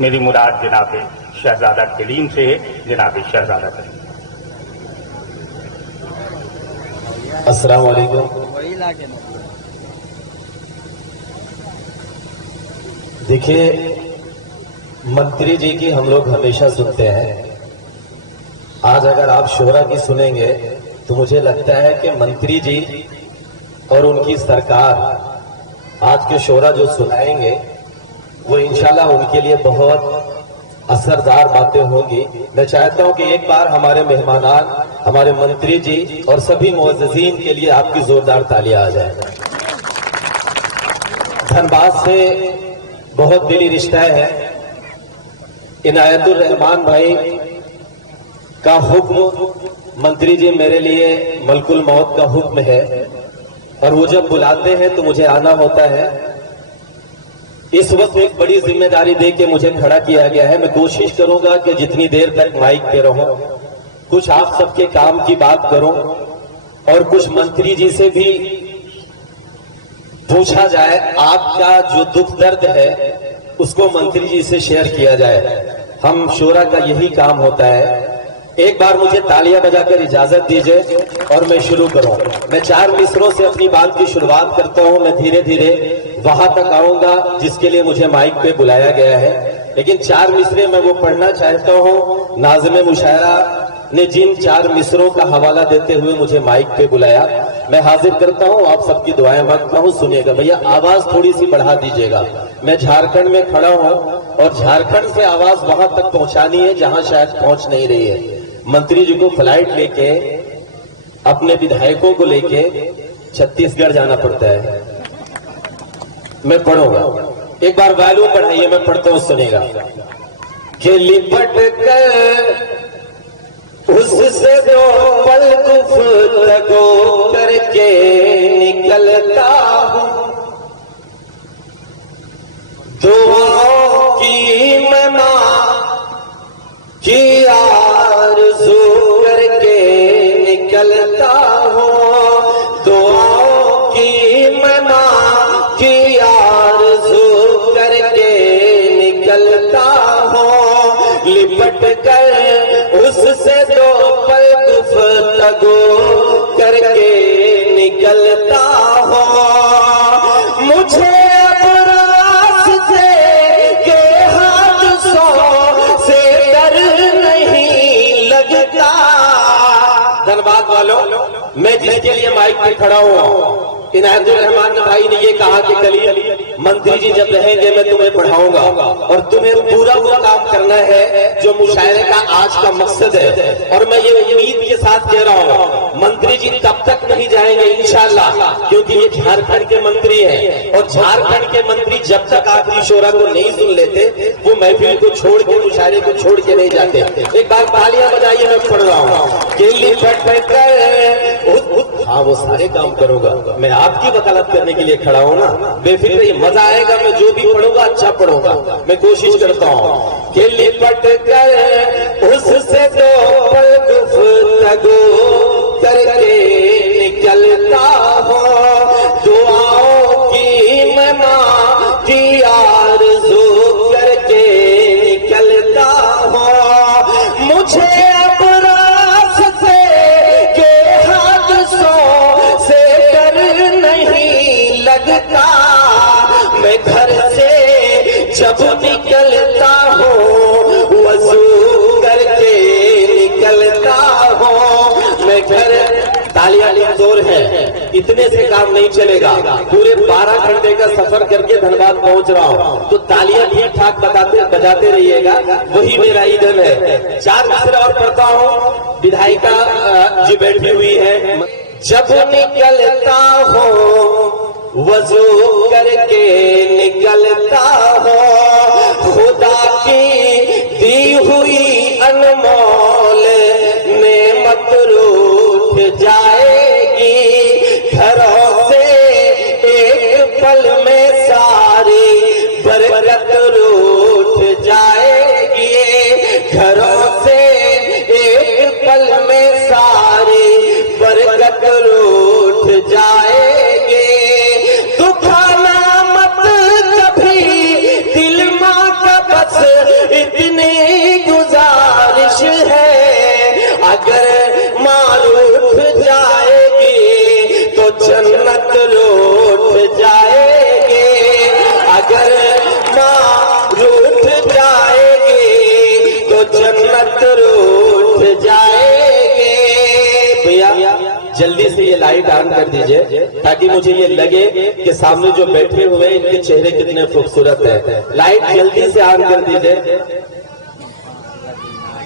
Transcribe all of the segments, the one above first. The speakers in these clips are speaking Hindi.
मेरी मुराद जनाब शहजादा कलीम से है। जनाब शहजादा कलीम। अस्सलाम वालेकुम। देखिए, मंत्री जी की हम लोग हमेशा सुनते हैं। आज अगर आप शोरा की सुनेंगे तो मुझे लगता है कि मंत्री जी और उनकी सरकार आज के शोरा जो सुनाएंगे वो इंशाल्लाह उनके लिए बहुत असरदार बातें होंगी। मैं चाहता हूं कि एक बार हमारे मेहमानान, हमारे मंत्री जी और सभी मुअज़्ज़िज़ीन के लिए आपकी जोरदार तालियां आ जाए। धनबाद से बहुत दिली रिश्ता है। इनायतुर रहमान भाई का हुक्म, मंत्री जी मेरे लिए मलकुल मौत का हुक्म है और वो जब बुलाते हैं तो मुझे आना होता है। इस वक्त एक बड़ी जिम्मेदारी दे के मुझे खड़ा किया गया है। मैं कोशिश करूंगा कि जितनी देर तक माइक पे रहूं, कुछ आप सबके काम की बात करूं और कुछ मंत्री जी से भी पूछा जाए। आपका जो दुख दर्द है उसको मंत्री जी से शेयर किया जाए। हम शोरा का यही काम होता है। एक बार मुझे तालियां बजाकर इजाजत दीजिए और मैं शुरू करूं। मैं 4 मिसरों से अपनी बात की शुरुआत करता हूं। मैं धीरे धीरे वहां तक आऊंगा जिसके लिए मुझे माइक पे बुलाया गया है, लेकिन 4 मिसरे मैं वो पढ़ना चाहता हूं। नाज़िम मुशायरा ने जिन 4 मिसरों का हवाला देते हुए मुझे माइक पे बुलाया, मैं हाजिर करता हूं। आप सबकी दुआएं मांगता हूं। सुनिएगा भैया, आवाज थोड़ी सी बढ़ा दीजिएगा। मैं झारखंड में खड़ा हूं और झारखंड से आवाज वहां तक पहुंचानी है जहां शायद पहुंच नहीं रही है। मंत्री जी को फ्लाइट लेके, अपने विधायकों को लेके छत्तीसगढ़ जाना पड़ता है। मैं पढ़ूंगा, एक बार वैल्यूम बढ़ाइए, मैं पढ़ता हूं, सुनेगा। कि लिपट कर उससे दो पल गुफ्तगू करके निकलता हूं, दुआओं की मैं मां की आरज़ू करके निकलता हूं, दुआओं की मैं मां की आरज़ू करके निकलता हूं, लिपट कर उससे दो पल गुफ्तगू करके निकलता हूं। मुझे धन्यवाद वालों, मैं जिसके लिए माइक पे खड़ा हुआ, इनायतुर रहमान भाई ने ये कहा कि कलीम, मंत्री जी जब रहेंगे मैं तुम्हें पढ़ाऊंगा और तुम्हें पूरा वो काम करना है जो मुशायरे का आज का मकसद है। और मैं ये उम्मीद के साथ कह रहा हूँ, मंत्री जी तब तक नहीं जाएंगे इंशाअल्लाह, क्योंकि ये झारखंड के मंत्री हैं और झारखंड के मंत्री जब तक आखिरी शोरा को नहीं सुन लेते वो महफिल को छोड़ के, मुशायरे को छोड़ के नहीं जाते। एक बार तालियां बजाइए, मैं पढ़ रहा हूँ। हाँ, वो सारे काम करूंगा। मैं आपकी वकालत करने के लिए खड़ा हूं ना, बेफिक्र, मजा आएगा। मैं जो भी पढ़ूंगा अच्छा पढ़ूंगा, मैं कोशिश करता हूं। कि लिपट कर उससे दो पल गुफ्तगू करके निकलता हूं, दुआओं की मैं मां की आरज़ू करके निकलता हूं। मुझे मैं घर से जब निकलता हूँ वज़ू करके निकलता हूँ। मैं घर, तालियां जोर है, इतने से काम नहीं चलेगा। पूरे 12 घंटे का सफर करके धनबाद पहुंच रहा हूँ, तो तालियां ठीक ठाक बजाते रहिएगा, वही मेरा ईदम है। 4 मिसरे और पढ़ता हूँ। विधायिका जी बैठी हुई है। जब निकलता हूँ वज़ू करके निकलता हूँ, खुदा की दी हुई अनमोल नेमत रूठ जाएगी, घरों से एक पल में सारी बरकत रूठ जाएगी, घरों से एक पल में सारी बरकत रूठ जाएगी। दुखाना मत कभी दिल मां का बस जल्दी से ये लाइट ऑन कर दीजिए ताकि मुझे ये लगे कि सामने जो बैठे हुए हैं इनके चेहरे कितने खूबसूरत है। लाइट जल्दी से ऑन कर दीजिए।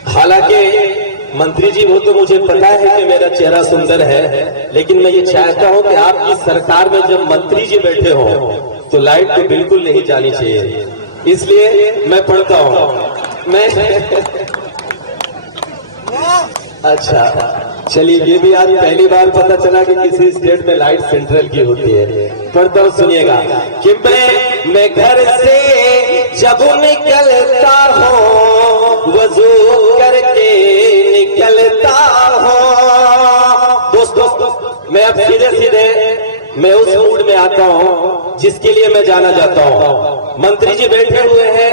हालांकि मंत्री जी वो तो मुझे पता है कि मेरा चेहरा सुंदर है, लेकिन मैं ये चाहता हूं कि आपकी सरकार में जब मंत्री जी बैठे हो तो लाइट तो बिल्कुल नहीं जानी चाहिए। इसलिए मैं पढ़ता हूं। मैं अच्छा चलिए, ये भी आज पहली बार पता चला कि किसी स्टेट में लाइट सेंट्रल की होती है। पढ़ता हूं, सुनिएगा कि मैं घर से जब निकलता हूं वजू करके निकलता हूं। दोस्तों मैं अब सीधे सीधे मैं उस मूड में आता हूं जिसके लिए मैं जाना चाहता हूं। मंत्री जी बैठे हुए हैं,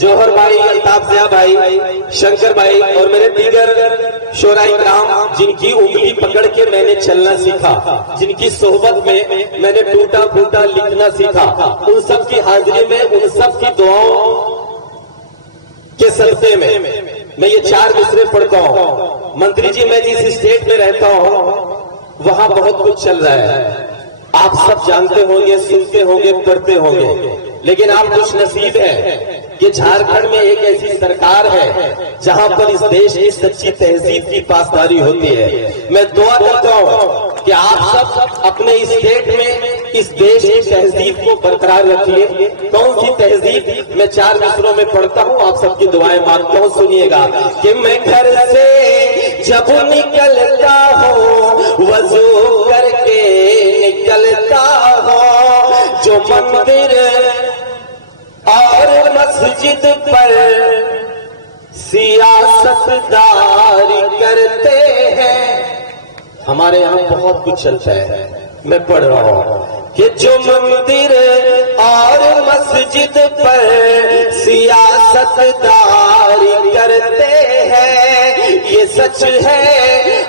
जौहर भाई, अल्ताफ ज़िया भाई, शंकर भाई और मेरे दीगर शोराई ग्राम, जिनकी उंगली पकड़ के मैंने चलना सीखा, जिनकी सोहबत में मैंने टूटा फूटा लिखना सीखा, उन सब की हाजिरी में, उन सब की दुआओं के सदक़े में मैं ये 4 मिसरे पढ़ता हूं। मंत्री जी, मैं जिस स्टेट में रहता हूं वहां बहुत कुछ चल रहा है, आप सब जानते होंगे, सुनते होंगे, पढ़ते होंगे, लेकिन आप खुश नसीब हैं कि झारखंड में एक ऐसी सरकार है जहां पर इस देश की सच्ची तहजीब की पासदारी होती है। मैं दुआ करता हूं कि आप सब अपने स्टेट में इस देश की तहजीब को बरकरार रखिए। कौन सी तहजीब, मैं 4 मिसरों में पढ़ता हूं, आप सबकी दुआएं मांगता हूं। सुनिएगा कि मैं घर से जब निकलता हूं वजू करके निकलता हूं, जो मंदिर और मस्जिद पर सियासतदारी करते हैं। हमारे यहाँ बहुत कुछ चलता है, मैं पढ़ रहा हूँ कि जो मंदिर और मस्जिद पर सियासतदारी करते हैं, ये सच है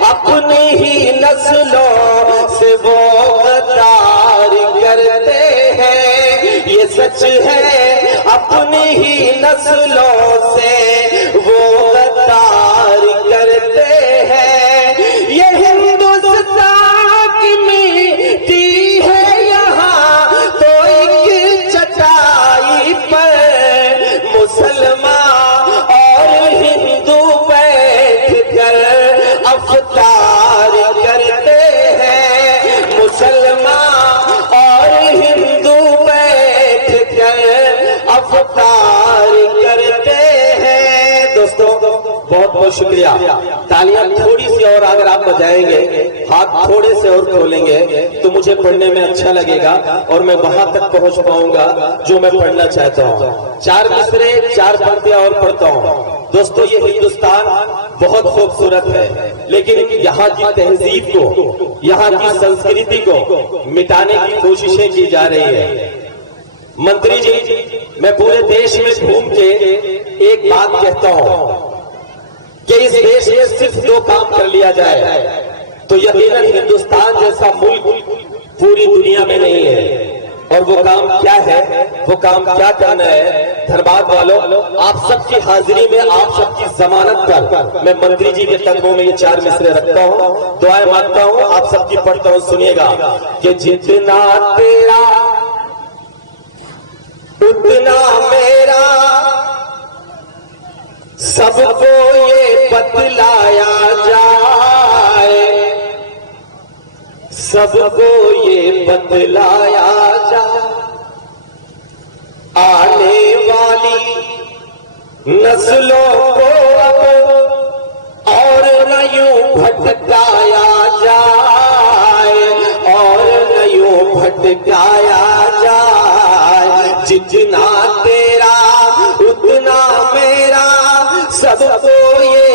अपनी ही नस्लों से वो गद्दारी करते हैं। ये सच है अपनी ही नस्लों से वो गद्दारी करते हैं। ये हिंदुस्तान की मिट्टी है यहाँ तो एक चटाई पर मुसलमान और हिंदू बैठ कर अफ्तार करते हैं। मुसलमान और हिंदू बैठ कर अफ्तार करते हैं। दोस्तों बहुत बहुत शुक्रिया। तालियां थोड़ी सी और अगर आप बजाएंगे, हाथ थोड़े से और खोलेंगे तो मुझे पढ़ने में अच्छा लगेगा और मैं वहां तक पहुंच पाऊंगा जो मैं पढ़ना चाहता हूं। 4 मिसरे, 4 पंक्तियां और पढ़ता हूं। दोस्तों ये हिंदुस्तान बहुत खूबसूरत है, लेकिन यहाँ की तहजीब को, यहाँ की संस्कृति को मिटाने की कोशिशें की जा रही है। मंत्री जी, मैं पूरे देश में घूम के एक बात कहता हूं कि इस देश में सिर्फ 2 काम कर लिया जाए तो यकीनन हिंदुस्तान जैसा मुल्क पूरी दुनिया में नहीं है। और वो काम क्या है, वो काम क्या करना है? धनबाद वालों, आप सबकी हाजिरी में, आप सबकी जमानत पर मैं मंत्री जी के कदमों में ये 4 मिसरे रखता हूँ, दुआएं मांगता हूँ, आप सबकी पढ़ता हूँ। सुनिएगा कि जितना तेरा उतना मेरा, सबको ये बतलाया जाए, सबको ये बतलाया जाए, आने वाली नस्लों को अब और न यूं भटकाया जाए, और न यूं भटकाया जाए। जितना तेरा उतना मेरा, सबको ये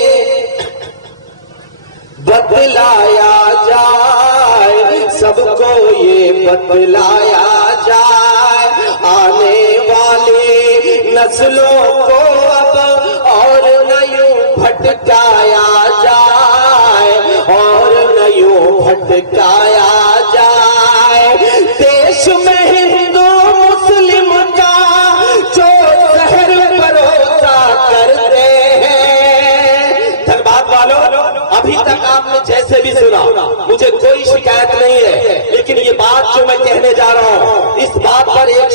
बतलाया जाए, सबको ये बतलाया जाए। आने वाले नस्लों को अब और न यूं भटकाया जाए, और न यूं भटकाया जाए। देश में हिंदू मुस्लिम का जो जहर भरोसा करते हैं। धनबाद वालों, अभी तक आपने जैसे भी सुना, मुझे कोई शिकायत नहीं है, लेकिन ये बात जो मैं कहने जा रहा हूँ, इस बात पर एक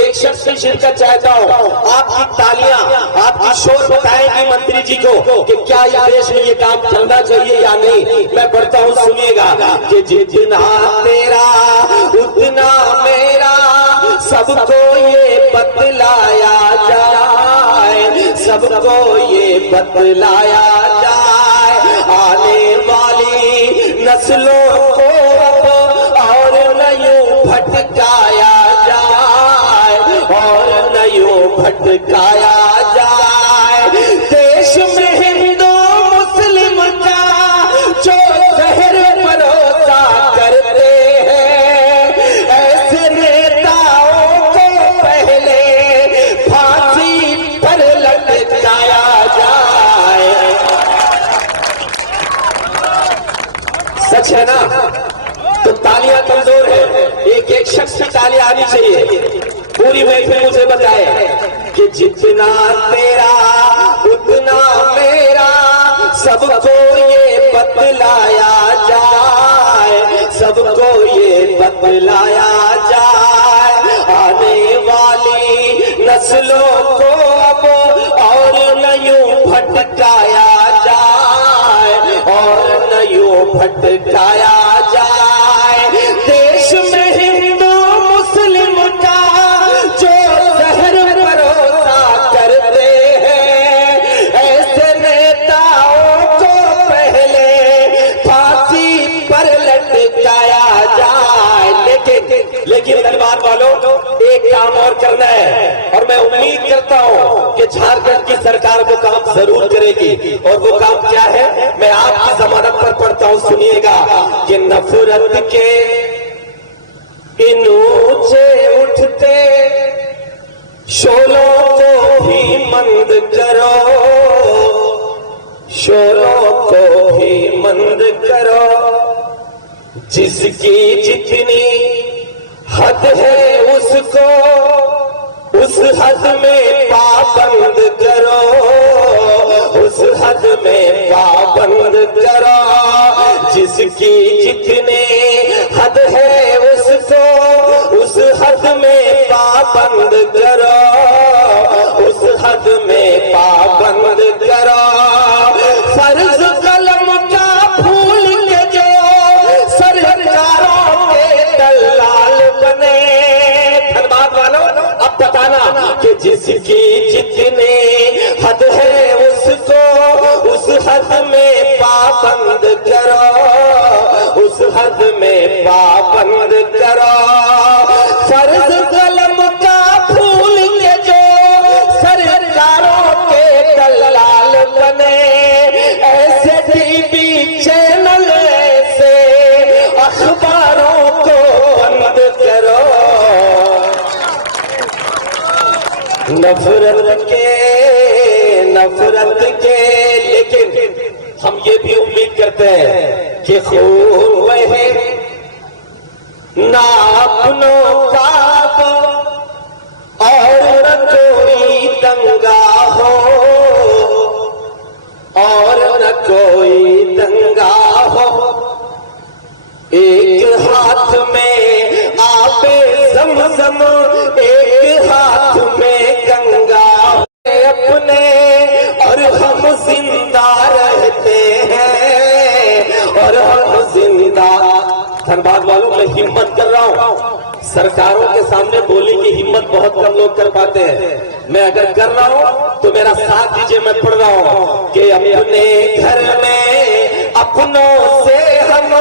एक शख्स की शिरकत चाहता हूँ। आपकी तालियां, आपकी शोर बताएंगी मंत्री जी को कि क्या इस देश में ये काम चलना चाहिए या नहीं। मैं पढ़ता हूँ, सुनिएगा कि जितना तेरा उतना मेरा, सबको ये बतलाया जाए, सबको ये बतलाया जाए, आने वाली नस्लों को और न यूं भटकाया जाए, और न यूं भटकाया जाए। देश में हिंदू मुस्लिम का जो जहर भरोसा करते हैं, ऐसे नेताओं को पहले फांसी पर लटकाया जाए। सच है ना? तो तालियां कमजोर है, एक शख्स की तालियां आनी चाहिए। पूरी महफिल मुझे बताए कि जितना तेरा उतना मेरा, सबको ये बतलाया जाए, सबको ये बतलाया जाए, आने वाली नस्लों को अब और न यूं भटकाया जाए, और न यूं भटकाया जाए। देश में हिंदू मुस्लिम का जो जहर भरोसा करते हैं, ऐसे नेताओं को पहले फांसी पर लटकाया जाए। लेकिन धनबाद वालों, एक काम और करना है, और मैं उम्मीद करता हूं कि झारखंड की सरकार वो काम जरूर करेगी। और वो काम क्या है, मैं आपकी जमानत पर पढ़ता हूं, सुनिएगा कि नफरत के इन ऊंचे उठते शोलों को भी मंद करो, शोलों को भी मंद करो, जिसकी जितनी हद है उसको उस हद में पाबंद करो, उस हद में पाबंद करो, जिसकी जितनी हद है उसको उस हद में पाबंद करो, उस हद में पाबंद करो। फर्ज कलम का फूल के जो सरकारों के दलाल बने, धनबाद वालों अब बताना कि जिसकी जितनी हद है उसको उस हद में पाबंद करो, उस हद में पाबंद करो। फर्ज कलम का फूल के जो सरकारों के दलाल बने, ऐसे टीवी चैनल ऐसे अखबारों को बंद करो। नफरत के लेकिन हम ये भी उम्मीद करते हैं कि खून बहे ना अपनों का और न कोई दंगा हो, और न कोई दंगा हो। एक हाथ में आबे ज़मज़म, एक हाथ में गंगा अपने, और हम जिंदा रहते हैं, और हम जिंदा। धनबाद वालों, मैं हिम्मत कर रहा हूँ, सरकारों के सामने बोलने की हिम्मत बहुत कम लोग कर पाते हैं। मैं अगर कर रहा हूँ तो मेरा साथ दीजिए, मैं पढ़ रहा हूँ कि अपने घर में अपनों से हम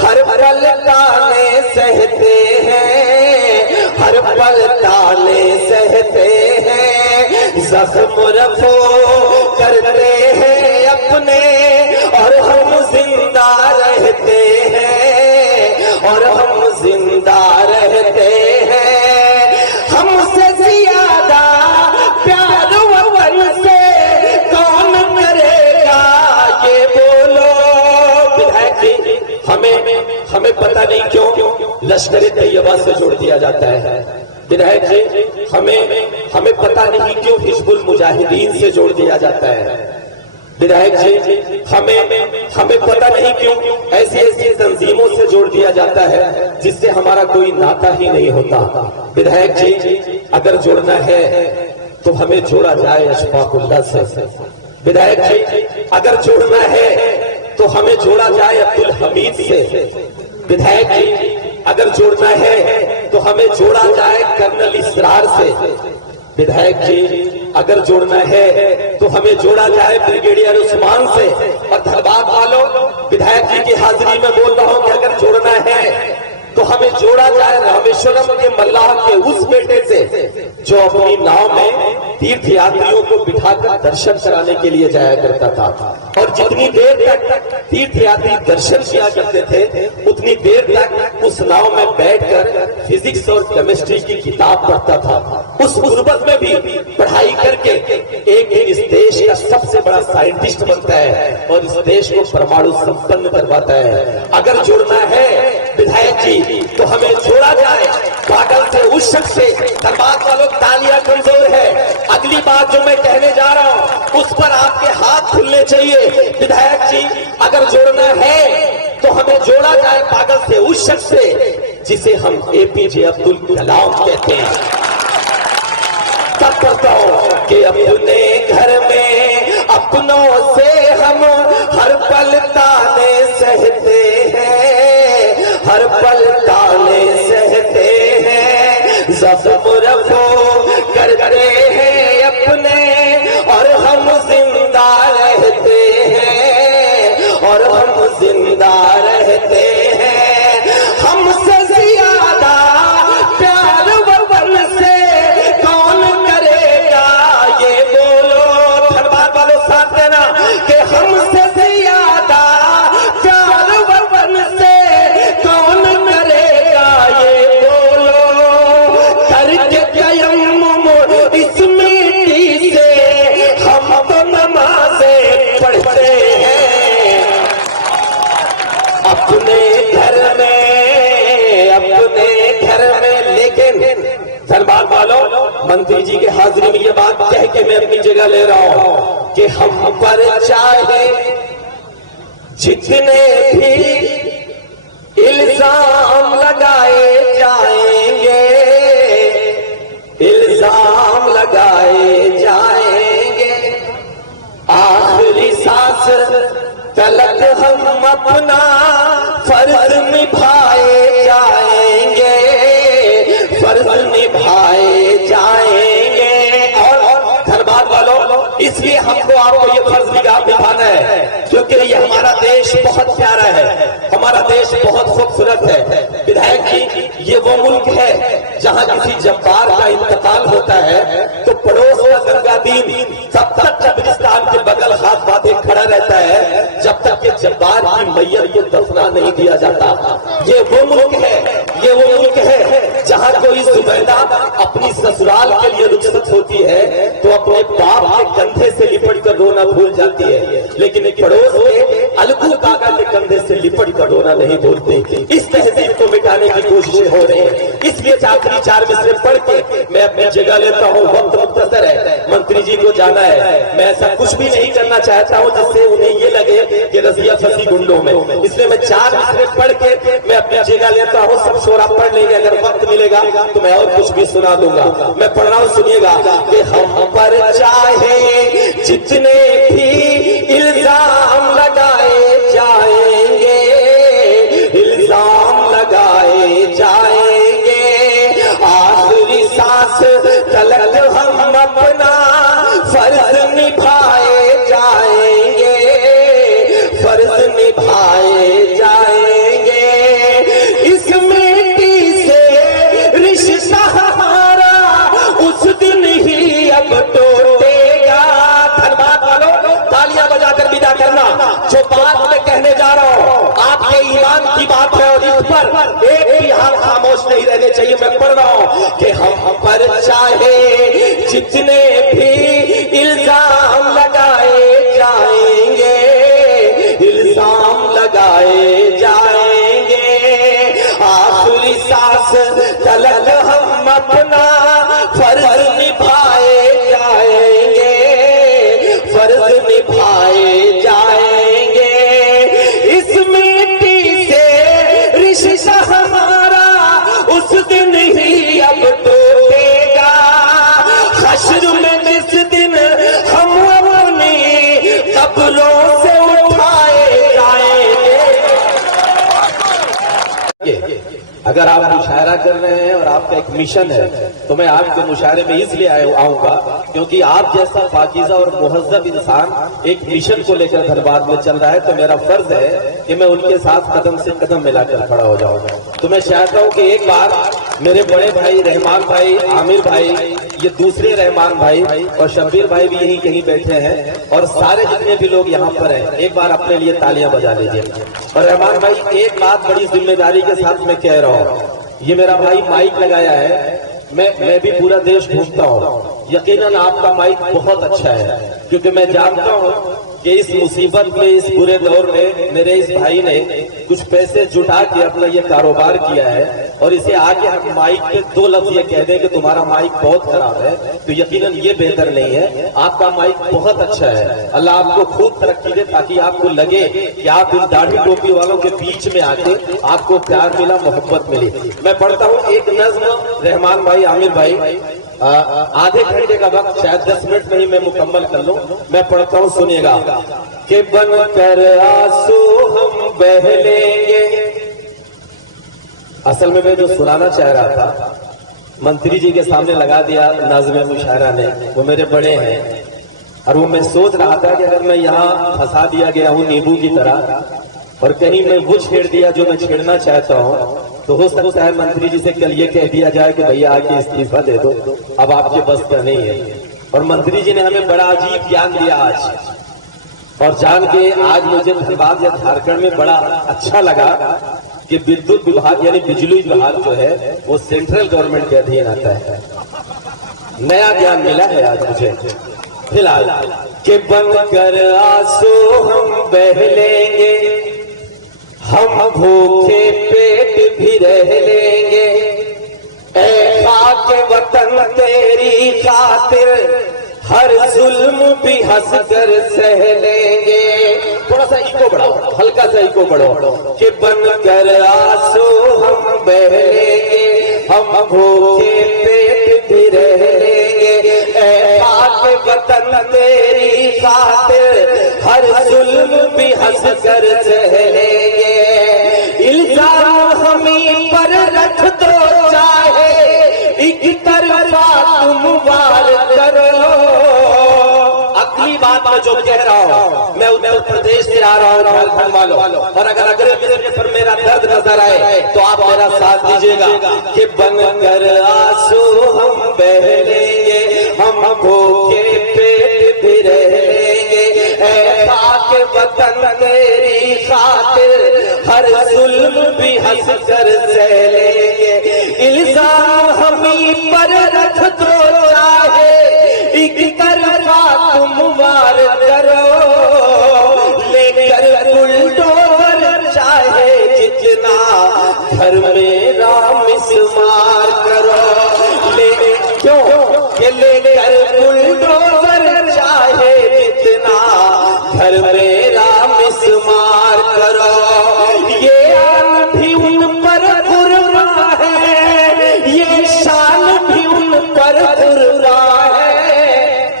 हर पल ताने सहते हैं, हर पल ताने सहते हैं, जख्म रफो करते हैं अपने, और हम जिंदा रहते हैं, और हम जिंदा रहते हैं। हमसे ज्यादा प्यार वतन से कौन करेगा, ये बोलो। विधायक जी, हमें पता नहीं क्यों लश्कर तैयबा से जोड़ दिया जाता है। विधायक जी, हमें पता नहीं क्यों हिजबुल मुजाहिदीन से जोड़ दिया जाता है। विधायक जी, हमें पता नहीं क्यों ऐसी ऐसी तंजीमों से जोड़ दिया जाता है जिससे हमारा कोई नाता ही नहीं होता। विधायक जी, अगर जोड़ना है तो हमें जोड़ा जाए अशफाकुल्लाह से। विधायक जी, अगर जोड़ना है तो हमें जोड़ा जाए अब्दुल हमीद से। विधायक जी, अगर जोड़ना है तो हमें जोड़ा जाए कर्नल इसरार से। विधायक जी, अगर जोड़ना है तो हमें जोड़ा जाए ब्रिगेडियर उस्मान से। और धनबाद वालों, विधायक जी की हाजिरी में बोल रहा हूं कि अगर जोड़ना है तो हमें जोड़ा जाए रामेश्वरम के मल्लाह के उस बेटे से जो अपनी नाव में तीर्थ यात्रियों को बिठाकर दर्शन कराने के लिए जाया करता था। और जितनी देर तक तीर्थ यात्री दर्शन किया करते थे उतनी देर तक उस नाव में बैठकर फिजिक्स और केमिस्ट्री की किताब पढ़ता था। उस गुर्बत में भी पढ़ाई करके एक दिन इस देश का सबसे बड़ा साइंटिस्ट बनता है और इस देश को परमाणु संपन्न करवाता है। अगर जुड़ना है विधायक जी तो हमें जोड़ा जाए पागल से उस शख्स से। धनबाद वालों, तालियां कमजोर है। अगली बात जो मैं कहने जा रहा हूं उस पर आपके हाथ खुलने चाहिए। विधायक जी, अगर जोड़ना है तो हमें जोड़ा जाए पागल से उस शख्स से जिसे हम एपीजे अब्दुल कलाम कहते हैं। तब पता हो कि अपने घर में अपनों से हम हर पल ताने सहते हैं, हर पल ताने सहते हैं, ज़ख्म रफो करते हैं अपने और हम जिंदा रहते हैं, और हम जिंदा रहते हैं। हमसे ज्यादा प्यार वतन से कौन करेगा, ये बोलो। धनबाद वालों साथ देना कि हमसे ज्यादा प्यार वतन से कौन करेगा, ये बोलो। करके तयम्मुम इस मिट्टी से हम तो नमाज़ें पढ़ते हैं अपने घर में। लेकिन धनबाद वालों, मंत्री जी के हाजिरी में ये बात कह के मैं अपनी जगह ले रहा हूं कि हम पर चाहे जितने भी इल्जाम लगाए जाएंगे, इल्जाम लगाए जाएंगे, आखिरी सांस तलक हम अपना फर्ज निभाए जाएंगे, फर्ज निभाए जाएंगे। और धनबाद वालों, इसलिए हमको आपको ये फर्ज निभाना है क्योंकि ये हमारा देश बहुत प्यारा है, हमारा देश बहुत खूबसूरत है। विधायक जी, ये वो मुल्क है जहाँ किसी जब्बार का इंतकाल होता है तो पड़ोस का गंगादीन तब तक कब्रिस्तान के बगल हाथ बांधे खड़ा रहता है जब तक कि जब्बार की मैयत को दफना नहीं दिया जाता। ये वो मुल्क है, ये वो मुल्क है जहाँ कोई जुबैदा अपनी ससुराल के लिए रुखसत होती है तो अपने बाप के कंधे से लिपट कर रोना भूल जाती है, लेकिन पड़ोस के अलगू काका के कंधे से लिपट कर रोना नहीं भूलते। इस तहजीब को मिटाने की कोशिशें हो रही है। इसलिए आखिरी 4 मिसरे पढ़ के मैं अपनी जगह लेता हूँ। वक्त मुख्तसर है, मंत्री जी को जाना है। मैं ऐसा कुछ भी नहीं करना चाहता हूँ जिससे उन्हें ये लगे कि रजिया फंसी गुंडों में। इसलिए मैं 4 मिसरे पढ़ के मैं अपनी जगह लेता हूँ। सब शोरा पढ़ लेंगे, अगर वक्त मिलेगा तो मैं और कुछ भी सुना दूंगा। मैं पढ़ रहा हूँ, सुनिएगा कि हम पर चाहे जितने भी इल्जाम लगाए जाएंगे, इल्जाम लगाए जाएंगे, आखिरी सांस तलक हम अपना फर्ज निभाए जाएंगे, फर्ज निभाए जाएंगे। इस मिट्टी से रिश्ता हमारा उस दिन ही अब टूटेगा। धनबाद वालों, तालियां बजाकर विदा करना। जो बात मैं कहने जा रहा हूं आपके ईमान की बात है और इस पर एक भी हाथ खामोश नहीं रहने चाहिए। मैं पढ़ रहा हूं कि हम पर चाहे जितने भी इल्जाम लगाए जाएंगे, इल्जाम लगाए जाएंगे, आखिरी सांस तलक हम अपना फर्ज निभाए जाएंगे, फर्ज निभाए अगर आप मुशायरा कर रहे हैं और आपका एक मिशन है तो मैं आपके मुशायरे में इसलिए आऊंगा क्योंकि आप जैसा पाकीज़ा और मुहज़्ज़ब इंसान एक मिशन को लेकर धनबाद में चल रहा है, तो मेरा फर्ज है कि मैं उनके साथ कदम से कदम मिलाकर खड़ा हो जाऊंगा। तो मैं चाहता हूं कि एक बार मेरे बड़े भाई रहमान भाई, आमिर भाई, ये दूसरे रहमान भाई और शब्बीर भाई भी यहीं कहीं बैठे हैं और सारे जितने भी लोग यहाँ पर हैं, एक बार अपने लिए तालियां बजा लीजिए। और रहमान भाई, एक बात बड़ी जिम्मेदारी के साथ मैं कह रहा हूँ, ये मेरा भाई माइक लगाया है, मैं भी पूरा देश घूमता हूँ, यकीनन आपका माइक बहुत अच्छा है, क्योंकि मैं जानता हूँ कि इस मुसीबत में, इस बुरे दौर में मेरे इस भाई ने कुछ पैसे जुटा के अपना ये कारोबार किया है और इसे आके हम माइक पे 2 लफ्ज ये कह दें कि तुम्हारा माइक बहुत खराब है, तो यकीनन ये बेहतर नहीं है। आपका माइक बहुत अच्छा है, अल्लाह आपको खूब तरक्की दे ताकि आपको लगे कि आप इन दाढ़ी टोपी वालों के बीच में आके आपको प्यार मिला, मोहब्बत मिली। मैं पढ़ता हूँ एक नज्म, रहमान भाई, आमिर भाई, आधे घंटे का वक्त, शायद 10 मिनट में ही मैं मुकम्मल कर लूं। मैं पढ़ता हूं, सुनिएगा। कि बनकर आंसू हम बह लेंगे। असल में मैं जो सुनाना चाह रहा था मंत्री जी के सामने लगा दिया नाज़िम मुशायरा ने, वो मेरे बड़े हैं और वो मैं सोच रहा था कि अगर मैं यहाँ फंसा दिया गया हूँ नींबू की तरह और कहीं मैं वो छेड़ दिया जो मैं छेड़ना चाहता हूँ, तो हो सकता है मंत्री जी से कल ये कह दिया जाए कि भैया आके इस्तीफा दे दो, अब आपके बस का नहीं है। और मंत्री जी ने हमें बड़ा अजीब ज्ञान दिया आज, और जान के आज मुझे धनबाद या झारखंड में बड़ा अच्छा लगा कि विद्युत विभाग यानी बिजली विभाग जो है वो सेंट्रल गवर्नमेंट के अधीन आता है। नया ज्ञान मिला है आज मुझे। फिलहाल कि बनकर आंसू हम बह लेंगे, हम भूखे पेट भी रह लेंगे, ऐ खाके वतन तेरी खातिर हर जुल्म भी हंस कर सह लेंगे। थोड़ा सा इको बढ़ाओ, हल्का सा इको बढ़ाओ। कि बनकर आंसू हम बह लेंगे, हम भूखे पेट भी रह लेंगे, ऐ खाके वतन तेरी खातिर हर जुल्म भी हंस कर सह लेंगे। इल्जाम हमी पर रख दो चाहे एक तरफा तुम वार करो। अगली बात मैं जो कह रहा हूँ, मैं उत्तर प्रदेश से आ रहा हूँ झारखंड वालों, और अगर अगले मेरे पर मेरा दर्द नजर आए तो आप मेरा साथ दीजिएगा। कि बनकर आंसू हम बह लेंगे, हम भूखे पेट भी रह लेंगे, ऐ पाक वतन तेरी खातिर हर जुल्म भी हंस कर सह लेंगे। इल्जाम हमी पर रख दो चाहे एक तरफा तुम वार करो, लेकर बुलडोजर चाहे जितना घर में राम इस्मार करो। क्यों लेकर बुलडोजर चाहे जितना घर में राम इस्मार करो। ये आन भी उन पर कुर्बा है, ये शान भी उन पर कुर्बा है।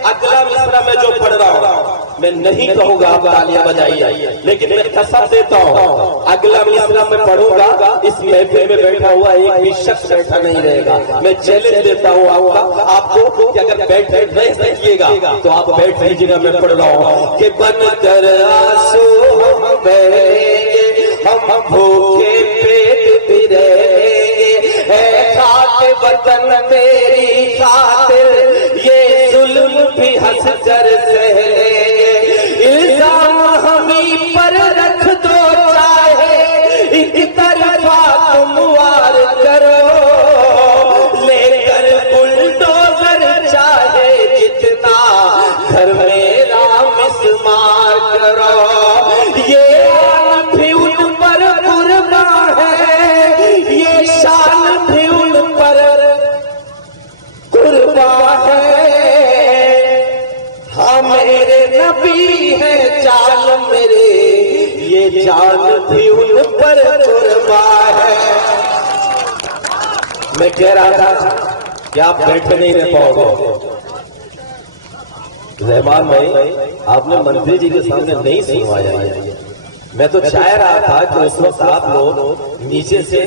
अगला मिसरा मैं जो पढ़ रहा हूँ मैं नहीं कहूंगा आप तालियां बजाइए, लेकिन मैं कसम देता हूँ अगला मिसरा मैं पढ़ूंगा, इस महफिल में बैठा हुआ एक भी शख्स बैठा नहीं रहेगा। मैं चैलेंज देता हूँ आपको कि अगर बैठ नहीं सकिएगा तो आप बैठ लीजिएगा। मैं पढ़ रहा हूँ कि बनकर आंसू हम बहेंगे, हम भूखे पेट भी रहेंगे, है खाके वतन तेरी खातिर ये जुल्म भी हंस कर सह लेंगे। इल्जाम हमी पर रख दो चाहे एक तरफा तुम वार करो, लेकर बुलडोजर चाहे जितना घर में राम इस्मार करो। ये आन भी उन पर कुर्बान है, ये शान भी उन पर कुर्बान है। हाँ मेरे नबी है जान मेरे, ये जान भी उन पर कुर्बान है। मैं कह रहा था कि आप बैठे नहीं रह पाओगे। रहमान भाई, आपने मंत्री जी के सामने नहीं सुनवाया। मैं तो चाह रहा था कि उस वक्त आप लोग नीचे से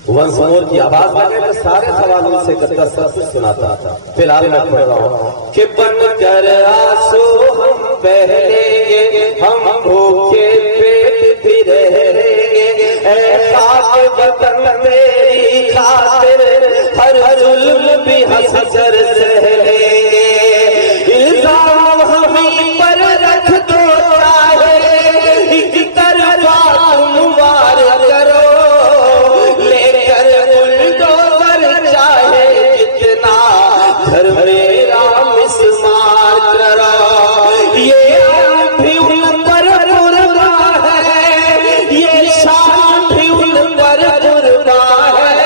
वंश मोर की आवाज लगे तो सारे सवालों से करता सब कुछ सुनाता था। फिलहाल मैं पढ़ रहा हूँ कि बन कर आंसू हम बहरेंगे, हम भूखे पेट भी रहेंगे, ऐ खाक वतन मेरी खातिर हर जुल्म भी हंस कर सहेंगे। इल्जाम हमें पर रख दो चाहे एक तरफा तुम वार करो, घर मेरा मिसमार करो। ये भी उन पर कुर्बान है, ये शान भी उन पर कुर्बान है।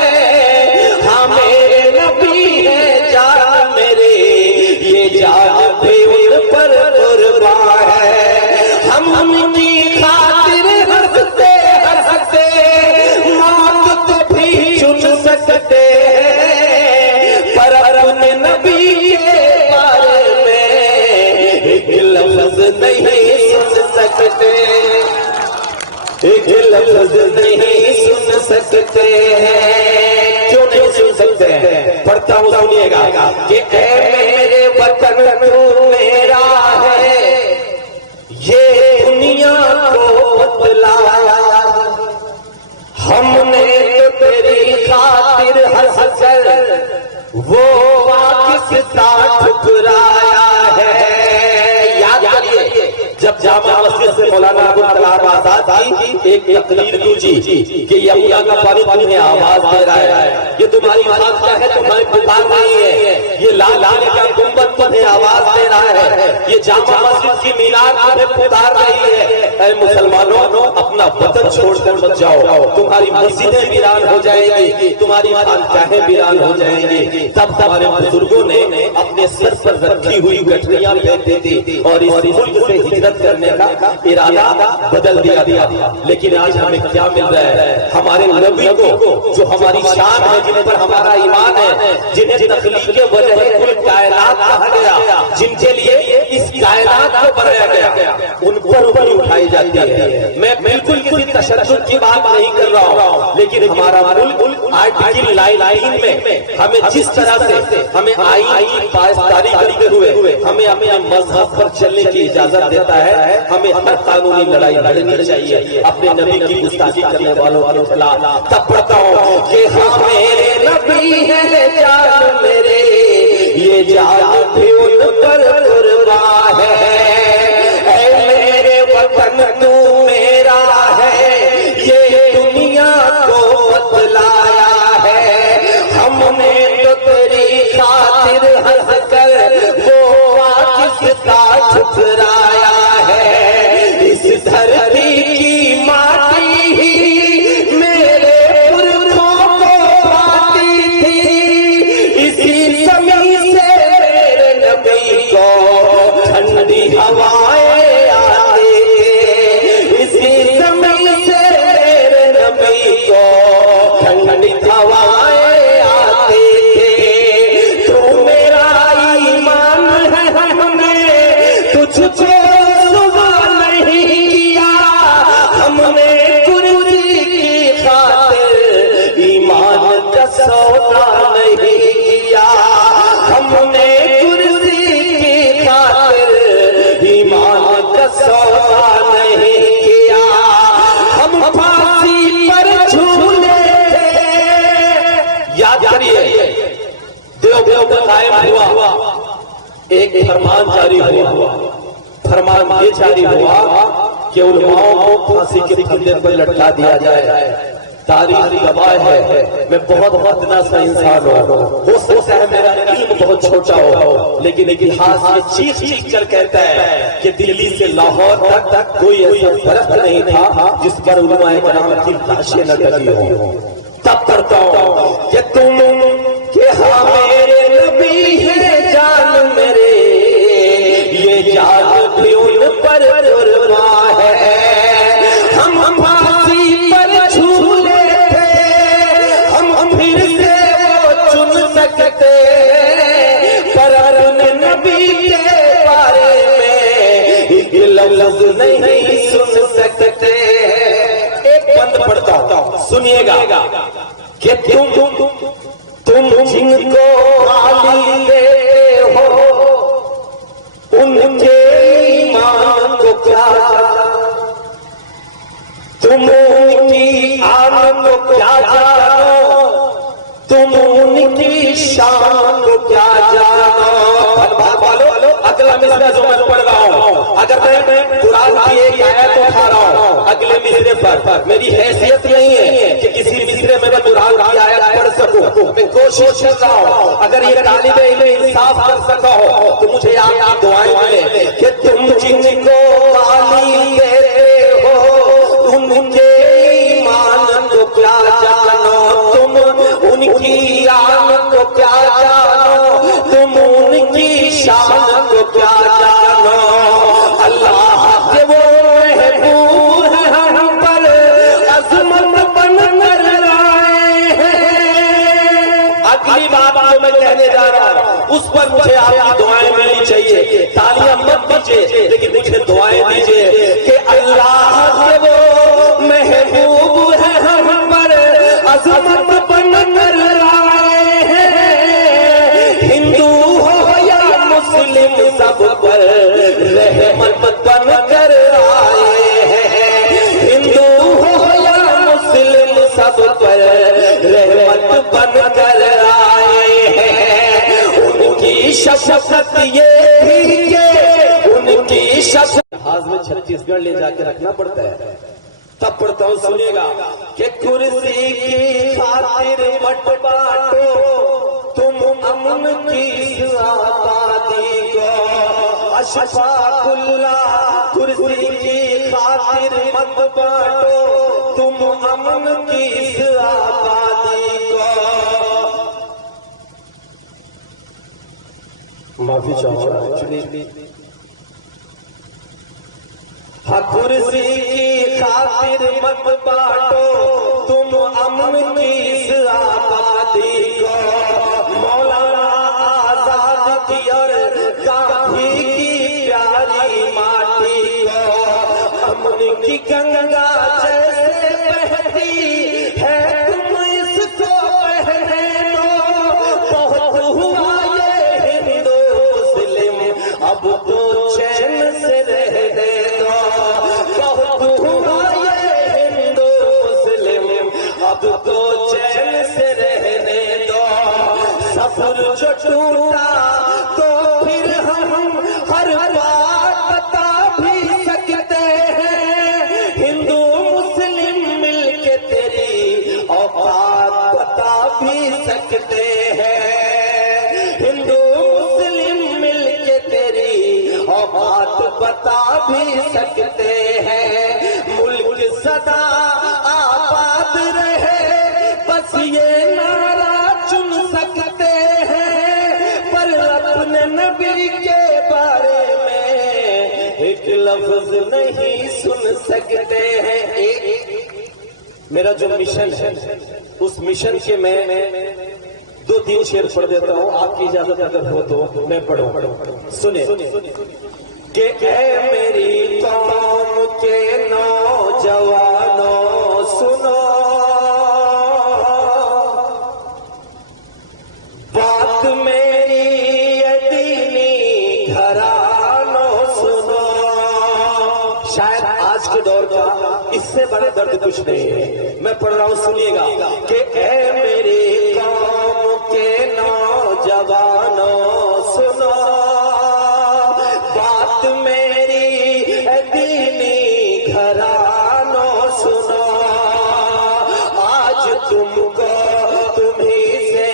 हाँ मेरे नबी है जान मेरे, ये जान भी उन पर कुर्बान है। हम उनकी खातिर हंसते हंसते मौत को भी चुन सकते हैं, पर अपने नबी के बारे में एक लफ्ज नहीं सुन सकते, एक लफ्ज नहीं सुन सकते हैं। क्यों नहीं सुन सकते हैं? पढ़ता हूँ सुनिएगा कि ऐ मेरे वतन तू मेरा है, ये दुनिया को बतलाया, हमने तो तेरी खातिर हंस कर वो पाकिस्ता ठुकराया है। याद करिए जब जामा मस्जिद से मौलाना अबुल कलाम आजाद की एक तकरीर गूंजी कि ये अल्लाह का पानी पानी में आवाज दे रहा है, ये तुम्हारी बात क्या है, तुम्हारी पुकार नहीं है, ये लाल लाल का गुंबद तुम्हें आवाज दे रहा है, ये जामा मस्जिद की मीनार तुम्हें पुकार रही है। ऐ मुसलमानों अपना वतन छोड़कर मत जाओ, तुम्हारी मस्जिदें वीरान हो जाएंगी, तुम्हारी खानकाहें वीरान हो जाएंगी। तब हमारे बुजुर्गों ने अपने सर पर रखी हुई गठरियां फेंक दी थी और इस मुल्क से हिजरत करने का इरादा बदल दिया था। लेकिन आज हमें क्या मिल रहा है? हमारे नबी को जो हमारी शान है, जिन पर हमारा ईमान है, जिन्हें तख्लीक के वजह कुल कायनात कहा गया, जिनके लिए इस कायनात को बनाया गया, उन पर ऊपर उठाई जाती है। मैं बिल्कुल किसी तशद्दुद की बात नहीं कर रहा हूँ, लेकिन हमारा मुल्क आर्टिकल 9 में हमें जिस तरह से हमें आईन की पासदारी करते हुए हमें अपने मजहब पर चलने की इजाजत देता है, हमें हर कानूनी लड़ाई लड़नी चाहिए अपने नबी की गुस्ताखी करने वालों के खिलाफ। तब पता हो कि हाँ मेरे नबी है जान मेरे, ये जान भी उन पर कुर्बान है। ऐ मेरे वतन तू मेरा है, ये दुनिया को बतलाया है, हमने तो तेरी खातिर हंस कर वो पाकिस्ता ठुकराया है। इस धरती की माटी ही मेरे पुरखों को पाती थी, इसी समय से मेरे नबी को ठंडी हवाएं आती, इसी समय से मेरे नबी को ठंडी हवाएं आती थी। तू मेरा ईमान है, हमने तुझको नहीं किया, हमने कुर्सी की खातिर ईमान का सौदा नहीं किया, हमने कुर्सी की खातिर ईमान का सौदा नहीं किया। हम फांसी पर झूले थे। याद करिए देव का कायम हुआ, एक फरमान जारी हुआ, फरमान ये जारी हुआ कि उलमाओं को फांसी के फंदे पर लटका दिया जाए। तारीख गवाह है, मैं बहुत अदना सा इंसान हो सकता है मेरा इल्म बहुत छोटा हो, लेकिन इतिहास ये चीख चीख कर कहता है कि दिल्ली से लाहौर तक कोई ऐसा फर्क नहीं था जिस पर उलमाए कराम की लाशें न लगी हो। तब करता हूँ कि तुम कि हाँ मेरे नबी है जान मेरे, ये जान भी उन पर कुर्बान है। हम फांसी पर झूले थे, हम फिर से वो चुन सकते, पर अपने नबी के बारे में एक लफ्ज नहीं सुन सकते। एक बंद पढ़ता हूँ सुनिएगा कि तुम जिनको गाली देते हो उनके ईमान को क्या जानो, तुम उनकी आन को क्या जानो, तुम उनकी शान को क्या जानो। बोलो अगला मिसरा जो मैं पढ़ रहा हूँ, अगर मैं कुरान की एक आयत उठा रहा हूँ अगले मिसरे पर, मेरी हैसियत नहीं है कि किसी मिसरे में मैं कुरान की आयत पढ़ सकूं, मैं कोशिश कर रहा हूँ। अगर ये तालिब इल्म इंसाफ कर सका हो तो मुझे आप दुआएं मिले कि तुम जिनको गाली देते हो उनके ईमान को क्या जानो, तुम उनकी आन को क्या जानो, तुम उनकी शान को क्या जानो। अल्लाह के वो महबूब है हम पर अज़मत बन कर आए हैं। अगली बात जो मैं कहने जा रहा हूँ उस पर मुझे आपकी दुआएं मिलनी चाहिए। तालियां मत दीजिए लेकिन मुझे दुआएं दीजिए कि अल्लाह के वो महबूब है हम पर अज़मत बन कर आए हैं। हिंदू हो या मुस्लिम सब पर रहमत बन कर आए हैं। हिंदू हो या मुस्लिम सब पर रहमत बन कर आए हैं। उनकी शफ़क़त ये भी के उनकी शफ़क़त हाथ में छत्तीसगढ़ ले जाके रखना पड़ता है, तब पढ़ता हूँ सुनिएगा कि कुर्सी की खातिर मत बांटो तुम अमन की आबादी को, अशफाकुल्लाह कुर्सी की खातिर मत बांटो तुम अमन की आबादी को। माफी चाहूंगा एक्चुअली कुर्सी की खातिर मत बांटो तुम अमन की इस आबादी को। मौलाना आजाद की और गांधी की प्यारी माटी को अमन की गंगा जैसे बहती है तुम इसको बहने दो। बहुत हुआ ये हिंदू मुस्लिम अब तो चैन से रहने दो। बहुत हुआ ये हिंदू मुस्लिम अब तो चैन से रहने दो। सफर जो टूटा तो फिर हम हर बात बता भी सकते हैं। हिंदू मुस्लिम मिलके तेरी औकात बता भी सकते हैं। हिंदू मुस्लिम मिलके तेरी औकात बता भी सकते हैं। मुल्क सदा आबाद रहे बस ये नारा चुन सकते हैं, पर अपने नबी के बारे में एक लफ्ज नहीं सुन सकते हैं। मेरा जो मिशन है उस मिशन के मैं 2-3 शेर पढ़ देता हूँ, आपकी इजाजत अगर हो तो मैं पढ़ूं। सुने कि ऐ मेरी कौम के नौजवानों सुनो, बात मेरी दीनी घरानों सुनो। शायद आज के दौर का इससे बड़ा दर्द कुछ नहीं है। मैं पढ़ रहा हूँ सुनिएगा कि ऐ मेरी कौम के नौजवानों सुनो, बात मेरी दीनी घरानों सुनो। आज तुमको तुम्हीं से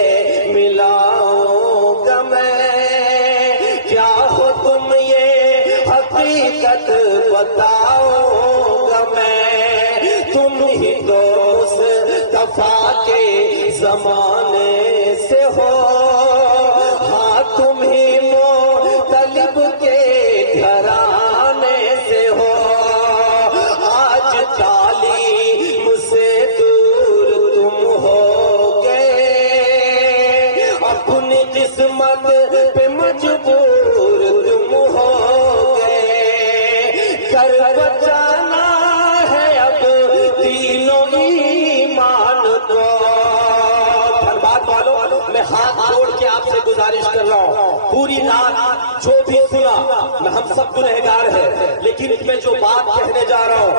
मिलाऊंगा मैं, क्या हो तुम ये हकीकत बताऊंगा मैं। तुम ही तो मुस्तफा के जमाने से हो, हाँ तुम ही मोतलिब के घराने से हो। आज तालीम से दूर तुम हो गए, अपनी किस्मत पे मजबूर तुम हो गए। कर बचाना है अब तीनों ईमान को, गुजारिश कर रहा हूँ, पूरी रात जो भी सुना, मैं हम सब गुनहगार हैं, लेकिन मैं जो बात कहने जा रहा हूँ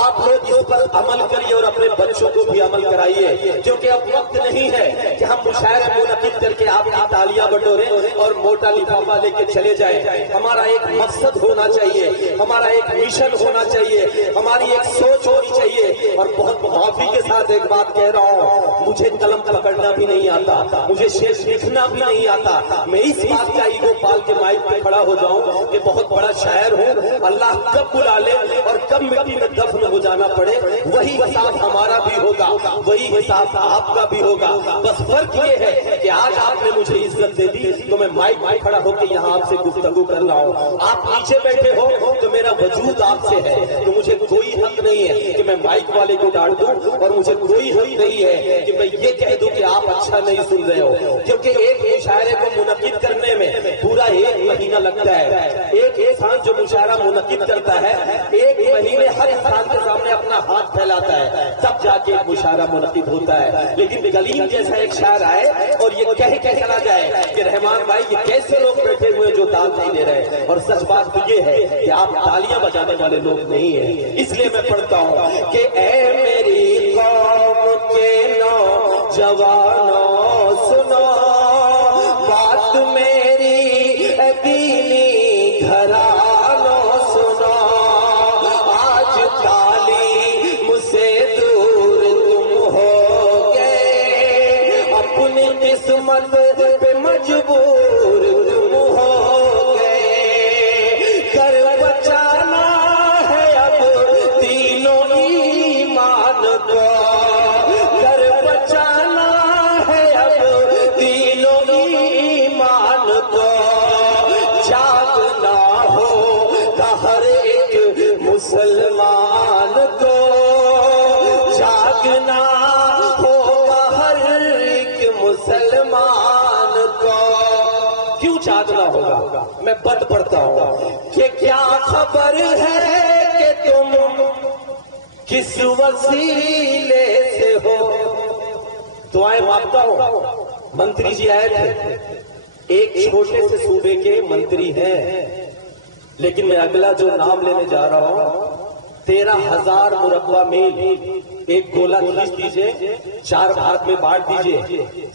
आप लोग इस पर अमल करिए और अपने बच्चों को भी अमल कराइए, क्योंकि अब वक्त नहीं है कि हम मुशायरे मुनक़िद करके आपकी तालियां बटोरे और मोटा लिफाफा लेके चले जाए। हमारा एक मकसद होना चाहिए, हमारा एक मिशन होना चाहिए, हमारी एक सोच होनी चाहिए। और बहुत माफी के साथ एक बात कह रहा हूँ, मुझे कलम पकड़ना भी नहीं आता, मुझे शेर लिखना भी नहीं आता। मैं इस बात का ईगो पाल के माइक पे खड़ा हो जाऊं कि बहुत बड़ा शायर हूँ, अल्लाह कब बुला ले और कब मिट्टी में दफन हो जाना पड़े, वही हिसाब हमारा भी होगा, वही हिसाब आपका भी होगा। बस फर्क ये है कि आज आपने मुझे इज्जत दे दी तो मैं माइक में खड़ा होकर यहाँ आपसे गुफ्तगू कर रहा हूँ। आप नीचे बैठे हो तो मेरा वजूद आपसे है, तो मुझे कोई हक नहीं है कि मैं माइक वाले को डांट दूं और मुझे कोई हक नहीं है कि मैं ये कह दूं कि आप अच्छा नहीं सुन रहे हो, क्योंकि एक मुशायरे को मुनक़िद करने में पूरा 1 महीना लगता है। एक इंसान जो मुशायरा मुनक़िद करता है 1 महीने हर इंसान के सामने अपना हाथ फैलाता है, तब जाके एक मुशायरा मुनक़िद होता है। लेकिन गलीम जैसा एक शायर आए और ये कह के चला जाए कि रहमान भाई ये कैसे लोग बैठे हुए जो दाल नहीं दे रहे, और सच बात तो ये है कि आप तालियां बजाने वाले लोग नहीं है। इसलिए मैं पढ़ता हूँ कि ऐ मेरी कौम के नौजवानों सुनो बात मेरी, दीनी घरानों सुनो, आज तालीम से दूर तुम हो गए, अपनी किस्मत पे मजबूर तुम हो गए, कर बचाना है अब तीनों ईमान को, कर बचाना है अब तीनों ईमान को, जागना होगा हर एक मुसलमान को, जागना होगा हर एक मुसलमान को। क्यों जागना होगा? मैं बंद पढ़ता हूँ कि क्या खबर है कि तुम किस वसीले से हो। दुआएं मांगता हूँ। मंत्री जी आए थे, एक छोटे से सूबे के मंत्री हैं, लेकिन मैं अगला जो नाम लेने जा रहा हूँ 13,000 मुरब्बा मील एक गोला खींच दीजिए, 4 भाग में बांट दीजिए।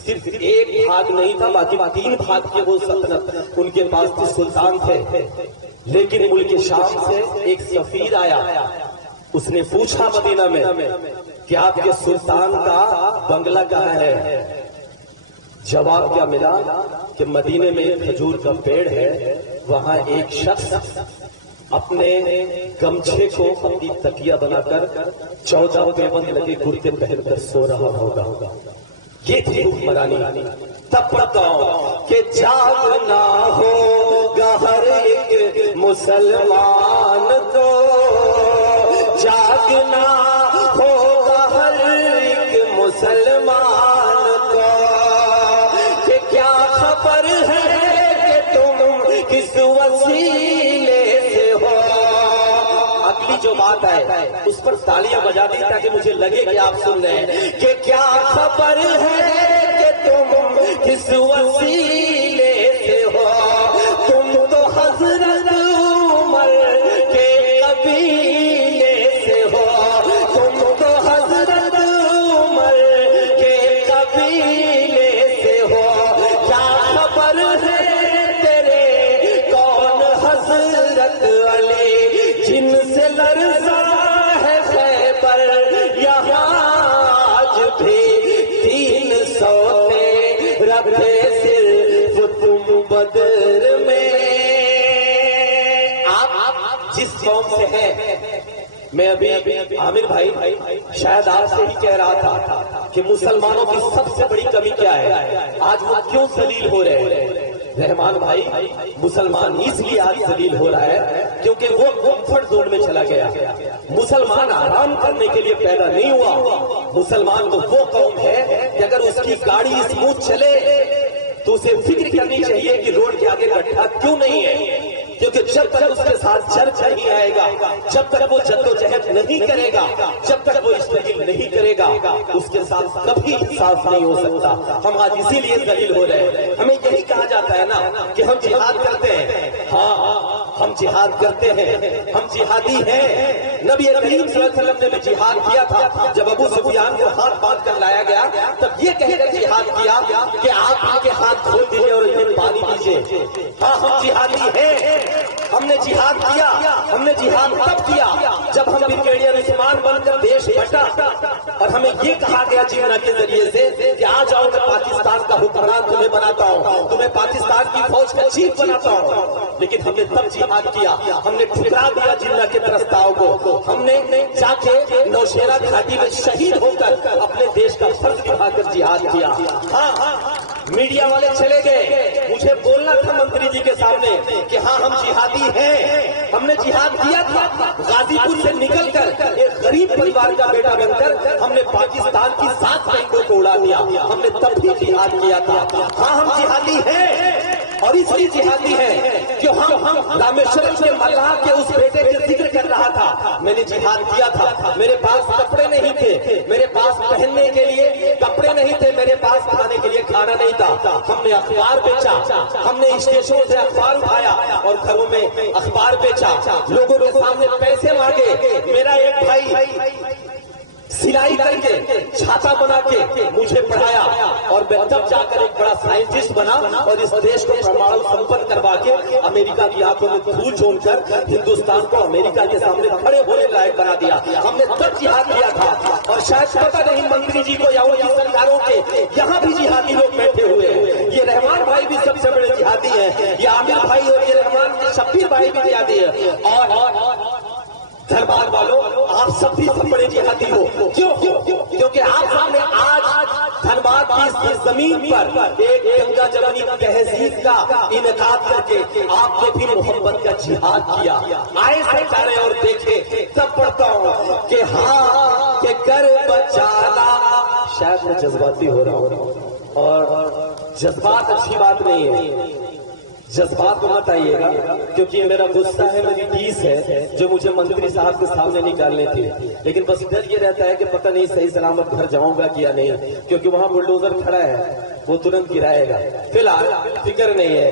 सिर्फ एक भाग नहीं था, बाकी 3 भाग के वो सल्तनत उनके पास थे, सुल्तान थे। लेकिन मुल्क शाम से एक सफीर आया, उसने पूछा मदीना में कि आपके सुल्तान का बंगला कहाँ है। जवाब क्या मिला कि मदीने में एक खजूर का पेड़ है, वहां एक शख्स अपने गमछे को अपनी तकिया बनाकर 14 पैबंद लगे कुर्ते पहनकर सो रहा होगा। ये थी हुक्मरानी। तब बताओ कि जागना होगा हर एक मुसलमान को, जागना होगा हर एक मुसलमान को, कि क्या खबर है कि तुम किस वसीले से हो। अगली जो बात है उस पर तालियां बजा दी ताकि मुझे लगे कि आप सुन रहे हैं कि क्या खबर है कि तुम किस वसीले से हो। तुम तो हजरत उमर के कबीले से हो, तुम तो हजरत उमर के कबीले से हो। क्या खबर है तेरे कौन हजरत अली जिनसे लरज़ा है खैबर, यहाँ आज भी 300 रखे सिर्फ तुम बदर में। आप जिस कौम से हैं, मैं अभी आमिर भाई शायद आपसे ही कह रहा था कि मुसलमानों की सबसे बड़ी कमी क्या है, आज वो क्यों जलील हो रहे हैं। रहमान भाई, मुसलमान इसलिए आज जलील हो रहा है क्योंकि वो कंफर्ट जोन में चला गया। मुसलमान आराम करने के लिए पैदा नहीं हुआ। मुसलमान तो वो कौम है कि अगर उसकी गाड़ी स्मूथ चले तो उसे फिक्र करनी चाहिए कि रोड के आगे गड्ढा क्यों नहीं है। क्योंकि जब तक उसके साथ चर्च नहीं आएगा, जब तक वो जद्दोजहद नहीं करेगा, जब तक वो स्ट्रगल नहीं करेगा, उसके साथ कभी इंसाफ नहीं हो सकता। हम आज इसीलिए दलील हो रहे हैं। हमें यही कहा जाता है ना कि हम जिहाद करते हैं। हाँ, हम जिहाद करते हैं, हम जिहादी हैं। नबी करीम सल्लल्लाहु अलैहि वसल्लम ने भी जिहाद किया था। जब अबू सुफियान को हाथ बांध कर लाया गया, तब ये कहकर जिहाद किया कि आप इनके हाथ खोल दीजिए और इन्हें पानी दीजिए। हाँ, हम जिहादी हैं। हमने जिहाद किया। हमने जिहाद तब किया जब हम ब्रिगेडियर उस्मान बनकर देश बचा और हमें ये कहा गया जिन्ना के जरिए से कि आ जाओ, मैं पाकिस्तान का हुक्मरान तुम्हें बनाता हूँ, तुम्हें पाकिस्तान की फौज का चीफ बनाता हूँ। लेकिन हमने तब जिहाद किया, हमने ठुकरा दिया जिन्ना के प्रस्ताव को। हमने जाके नौशेरा घाटी में शहीद होकर अपने देश का फर्ज निभाकर जिहाद किया। हाँ, मीडिया वाले चले गए, मुझे बोलना था मंत्री जी के सामने कि हाँ, हम जिहादी हैं। हमने जिहाद किया था। गाजीपुर से निकलकर एक गरीब परिवार का बेटा बनकर हमने पाकिस्तान की 7 टैंकों को उड़ा दिया। हमने तब भी जिहाद किया था। हाँ, हम जिहादी हैं और इसलिए जिहादी हैं कि हम रामेश्वरम के मल्लाह के उस बेटे के जिक्र कर रहा था। मैंने जिहाद किया था। मेरे पास कपड़े नहीं थे, मेरे पास पहनने के लिए कपड़े नहीं थे, मेरे पास खाने के लिए खाना नहीं था। हमने अखबार बेचा, हमने स्टेशनों से अखबार उठाया और घरों में अखबार बेचा, लोगों के सामने पैसे मांगे। मेरा एक भाई सिलाई करके छाता बना के मुझे पढ़ाया और मैं तब जाकर एक बड़ा साइंटिस्ट बना और इस देश को परमाणु संपन्न करवा के अमेरिका की आंखों में धूल झोंककर हिंदुस्तान को अमेरिका के सामने खड़े होने लायक बना दिया। हमने तब जिहाद किया था और शायद पता नहीं मंत्री जी को या उनकी सरकारों के यहाँ भी जिहादी लोग बैठे हुए हैं। ये रहमान भाई भी सबसे बड़े जिहादी है, ये आमिर भाई और ये रहमान शब्बीर भाई भी जिहादी है। और धनबाद वालों, आप सब भी सब बड़े जिहादी हो। क्यों? क्योंकि आप सामने आज धनबाद की इस जमीन पर एक गंगा जमुनी तहजीब का इनकाद करके आपने भी मोहब्बत का जिहाद किया। आए सरकारें और देखे, तब पढ़ता हूँ कि हाँ के कर बचाना। शायद मैं जज्बाती हो रहा हूँ और जज्बात अच्छी बात नहीं है। जज्बात को मत आइएगा, क्योंकि ये मेरा गुस्सा है, मेरी टीस है जो मुझे मंत्री साहब के सामने निकालने थी। लेकिन बस डर ये रहता है कि पता नहीं सही सलामत घर जाऊंगा कि या नहीं, क्योंकि वहां बुलडोजर खड़ा है, वो तुरंत गिराएगा। फिलहाल फिक्र नहीं है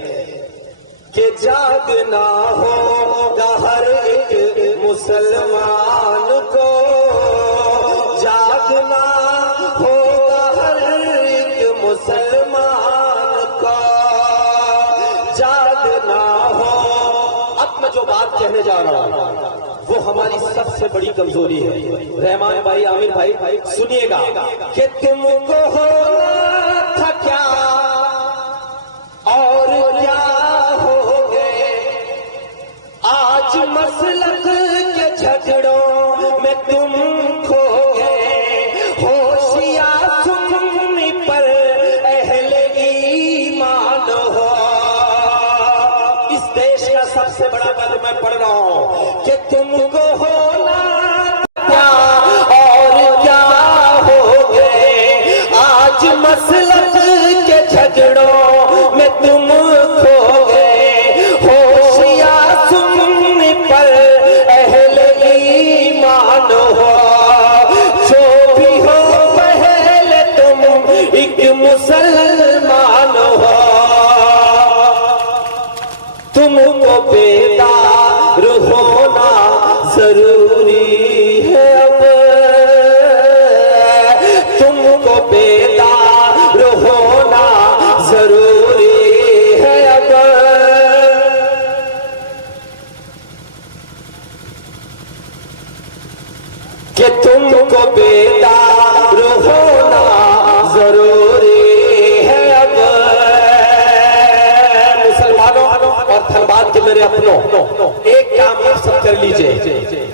कि जागना होगा हर एक मुसलमान को, जागना होगा हर एक मुसलमान को, जागना हो। अब मैं जो बात कहने जा रहा हूँ वो हमारी सबसे बड़ी कमजोरी है। रहमान भाई, आमिर भाई, सुनिएगा कि तुमको होना था क्या और क्या हो गए, आज मसलक के झगड़ों में तुम खो गए, होशियार सुन्नी पर अहले ईमान हो। इस देश का सबसे बड़ा कदम मैं पढ़ रहा हूँ कि तुमको होना क्या और क्या हो गए, आज मसलक के झगड़ों में तुम खो गए, होशियार सुन्नी पर अहले ईमान हो। जो भी हो पहले तुम एक मुसलमान हो, तुमको बेदार होना जरूरी है अब, तुमको बेदार होना जरूरी है अब। कि तुमको बेदार होना जरूरी है अब। मुसलमानों और धनबाद के मेरे अपनों, एक काम आप सब कर लीजिए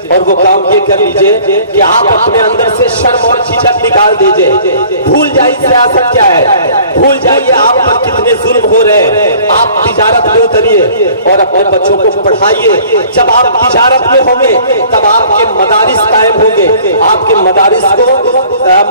और वो काम ये कर लीजिए कि आप अपने अंदर से शर्म और झिझक निकाल दीजिए। भूल जाइए सियासत क्या है, भूल जाइए आप पर कितने जुल्म हो रहे हैं। आप तिजारत में उतरिए और अपने बच्चों को पढ़ाइए। जब आप तिजारत में होंगे तब आपके मदारिस कायम होंगे, आपके मदारिस को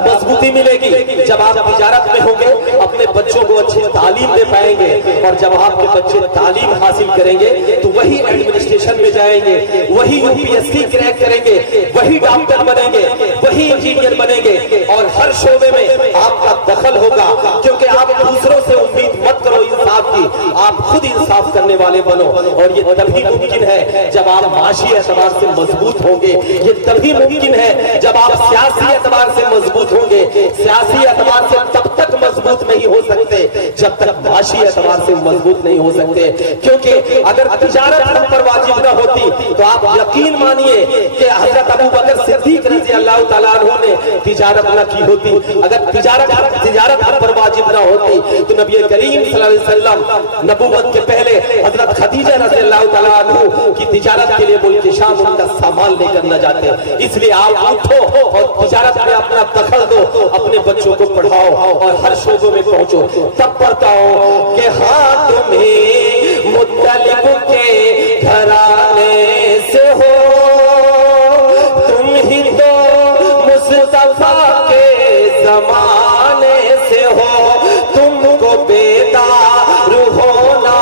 मजबूती मिलेगी। जब आप तिजारत में होंगे अपने बच्चों को अच्छी तालीम दे पाएंगे, और जब आपके बच्चे तालीम हासिल करेंगे तो वही एडमिनिस्ट्रेशन में जाएंगे, वही यूपीएससी क्रैक करेंगे, वही डॉक्टर बनेंगे, वही इंजीनियर बनेंगे, और हर शोबे में आपका दखल होगा। क्योंकि आप दूसरों से उम्मीद मत करो इंसाफ की, आप खुद इंसाफ करने वाले बनो। और ये तभी मुमकिन है जब आप माशी एतबार से मजबूत होंगे, ये तभी मुमकिन है जब आप सियासी एतबार से मजबूत होंगे। सियासी एतबार से तब तक मजबूत नहीं हो सकते जब तक माशी एतबार से मजबूत नहीं हो सकते। क्योंकि अगर तिजारत हम पर वाजिब न होती तो आप यकीन मानिए कि हजरत अबू बकर सिद्दीक रज़ी अल्लाह ताला अन्हु ने तिजारत न की होती। अगर तिजारत हम पर वाजिब न होती तो नबी करीम सल्लल्लाहु अलैहि वसल्लम नबूवत के पहले हजरत खदीजा रज़ी अल्लाह ताला अन्हु की तिजारत के लिए मुल्क शाम उनका सामान लेकर न जाते। इसलिए आप उठो और तिजारत में अपना दखल दो, अपने बच्चों को पढ़ाओ और हर शोबों में पहुंचो। तब पढ़ता हूं कि हाँ तुम्हें मुत्तलिब के घराने से हो, तुम ही तो मुस्तफा के जमाने से हो, तुमको बेदार होना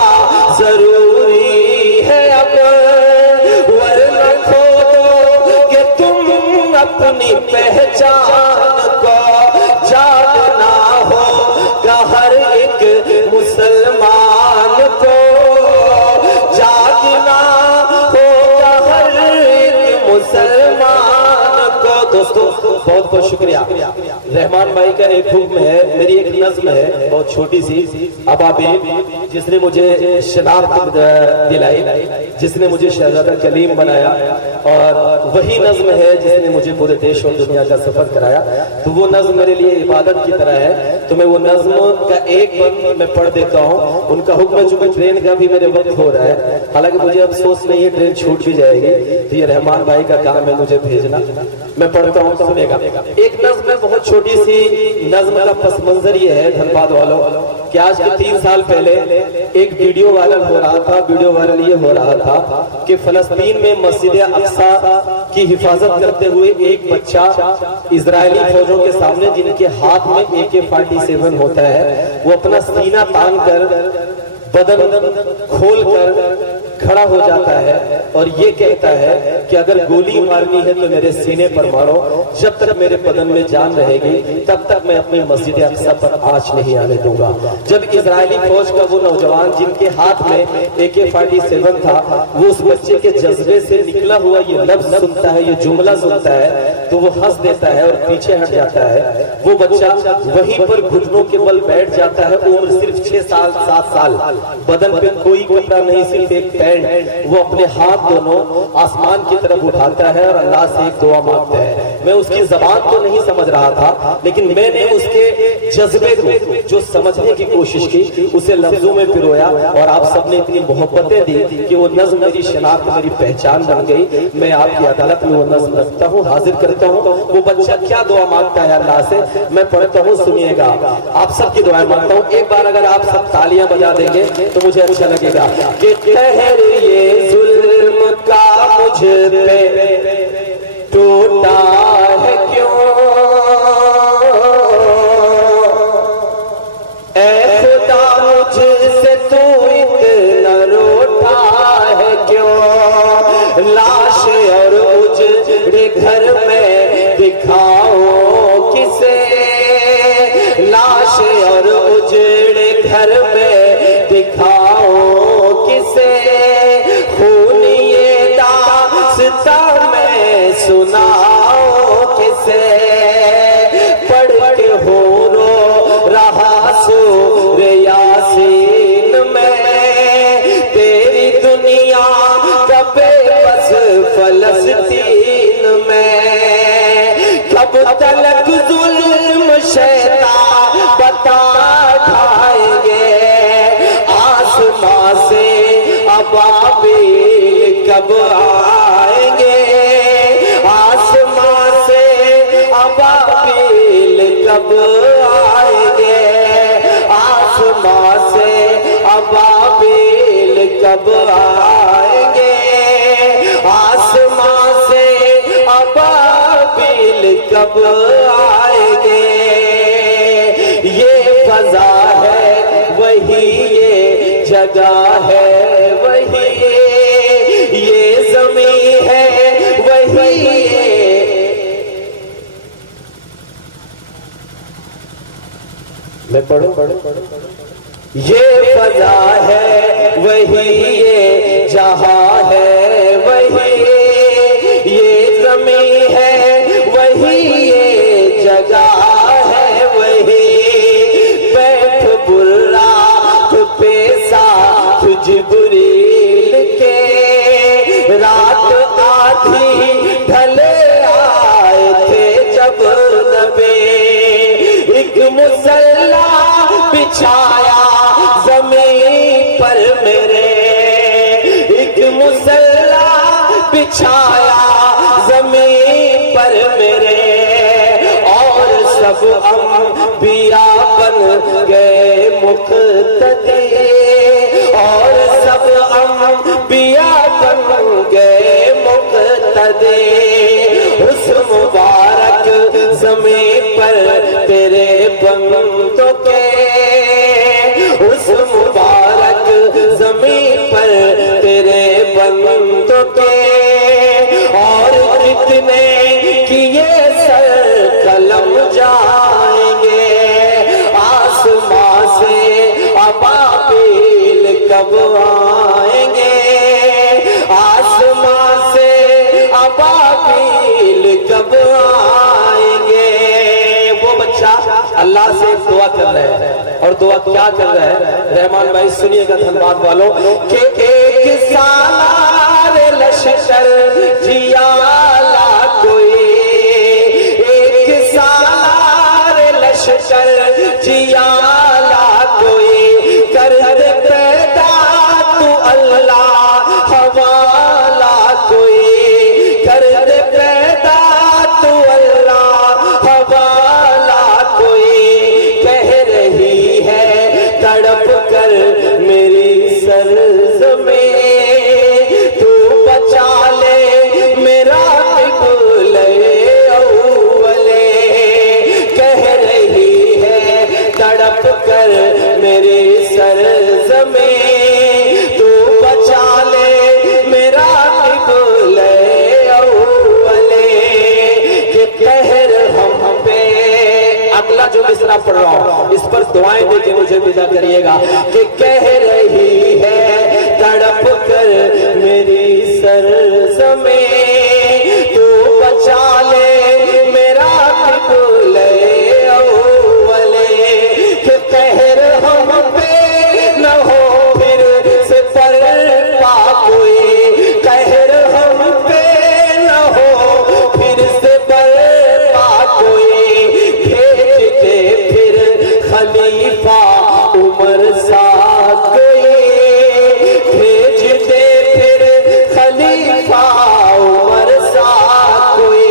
जरूरी है अब, वरना खो दोगे तुम अपनी पहचान को। जागना होगा हर एक मुसलमान को, जागना होगा हर एक मुसलमान को। दोस्तों बहुत बहुत शुक्रिया। रहमान भाई का एक हुक्म है, मेरी एक नज्म है बहुत छोटी सी, अबाबी, जिसने मुझे शनाख्त दिलाई, जिसने मुझे शहजादा कलीम बनाया, और वही नज्म है जिसने मुझे पूरे देश और दुनिया का सफर कराया। तो वो नज्म मेरे लिए इबादत की तरह है, तो मैं वो नज्म का एक बंद मैं पढ़ देता हूँ। उनका हुक्म है, चूंकि ट्रेन का भी मेरे वक्त हो रहा है, हालांकि मुझे अफसोस नहीं है, ट्रेन छूट भी जाएगी, तो ये रहमान भाई का काम है मुझे भेजना। मैं पढ़ता हूँ, सुनेगा। एक नज्म है बहुत छोटी सी, नज्म का पस मंजर ये है धनबाद वालों कि आज के 3 साल पहले एक वीडियो वायरल हो रहा था। वीडियो वायरल ये हो रहा था कि फलस्तीन में मस्जिद अक्सा की हिफाजत करते हुए एक बच्चा इजरायली फौजों के सामने, जिनके हाथ में AK-47 होता है, वो अपना सीना तान कर बदन खोल कर खड़ा हो जाता है और ये कहता है कि अगर गोली मारनी है तो मेरे सीने पर मारो, जब तक मेरे बदन में जान रहेगी तब तक मैं अपनी मस्जिद अक्सा पर आंच नहीं आने दूंगा। जब इजरायली फौज का वो नौजवान जिनके हाथ में AK-47 था, वो उस बच्चे के जज्बे से निकला हुआ ये लफ्ज सुनता है, ये जुमला सुनता है, तो वो हंस देता है और पीछे हट जाता है। वो बच्चा वहीं पर घुटनों के बल बैठ जाता है। उम्र सिर्फ 6 साल 7 साल, बदन पे कोई कपड़ा नहीं, सिर्फ एक पैंट। वो अपने हाथ दोनों आसमान की तरफ उठाता है और अल्लाह से एक दुआ मांगता है। मैं उसकी जबान तो नहीं समझ रहा था, लेकिन मैंने उसके जज्बे को जो समझने की कोशिश की, उसे लफ्जों में पिरोया, और आप सबने इतनी मोहब्बतें दी कि वो नज्म मेरी शनाख्त, मेरी पहचान बन गई। मैं आपकी अदालत में वो नज्म रखता हूँ, हाजिर करता हूँ। वो बच्चा क्या दुआ मांगता है अल्लाह से, मैं पढ़ता हूँ, सुनिएगा। आप सबकी दुआएं मांगता हूँ। एक बार अगर आप सब तालियां बजा देंगे तो मुझे अच्छा लगेगा। कि कहर ये जुल्म का मुझ पे टूटा है क्यों, ऐ खुदा मुझसे तू इतना रोता है क्यों, लाश और उजड़े घर में दिखाओ किसे, लाश और उजड़े घर में दिखाओ किसे, खूनिए दास्तां में सुनाओ किसे, पढ़ के हो रो रहा सूरे यासीन में, तेरी दुनिया कबे बस फलस्तीन में, कब तलक जुल्म शैतान बता खाएंगे, आसमां से अबाबिल कब आएंगे, आसमां से अबाबिल कब आएंगे, कब आएंगे, ये फजा है वही ये जगह है वही ये ज़मीं है वही ये। मैं पढ़ूं? ये फजा है वही ये जहां है वही ये ज़मीं है वही ये जगह है वही। बैठ बुर्रा पे साथ जिब्रील के, रात आधी ढले आए थे जब नबी, एक मुसल्ला बिछाया ज़मीन पर मेरे, एक मुसल्ला बिछाया ज़मीन पर मेरे, और सब अंबिया बन गए मुक़्तदी, और सब अंबिया बन गए मुक़्तदी। उस मुबारक ज़मीन पर तेरे बंदों के, उस मुबारक ज़मीन पर तेरे बंदों के, और कितने किए सर कलम जाएंगे, आसमां से अबाबिल कब आएंगे, आसमां से अबाबिल कब आएंगे। वो बच्चा अल्लाह से दुआ कर रहा है, और दुआ क्या कर रहा है रहमान भाई सुनिएगा धन्यवाद वालों, कि एक सालार लश्कर जियाला कोई, एक सालार लश्कर जियाला कोई, कर दे पैदा तू अल्लाह हवाला कोई, कर दे पैदा तू अल्लाह हवाला कोई। कह रही है तड़प कर मेरी सरज़मीं, तू बचा ले मेरा क़िबले अव्वले, कह रही है तड़प कर मेरी सरज़मीं, तू बचा ले मेरा क़िबले अव्वले, कि कहर हम पे। अगला जो मिसरा पढ़ रहा हूं इस पर दुआएं देके मुझे विदा करिएगा, कि कह रही है तड़प कर मेरी सरज़मीं, तू बचा ले मेरा क़िबले अव्वले, कि कहर हम पे न हो फिर से परवा कोई, कहर हम पे न हो फिर से परवा कोई, भेज दे फिर खलीफा उमर साथ कोई, भेज दे फिर खलीफा उमर साथ कोई,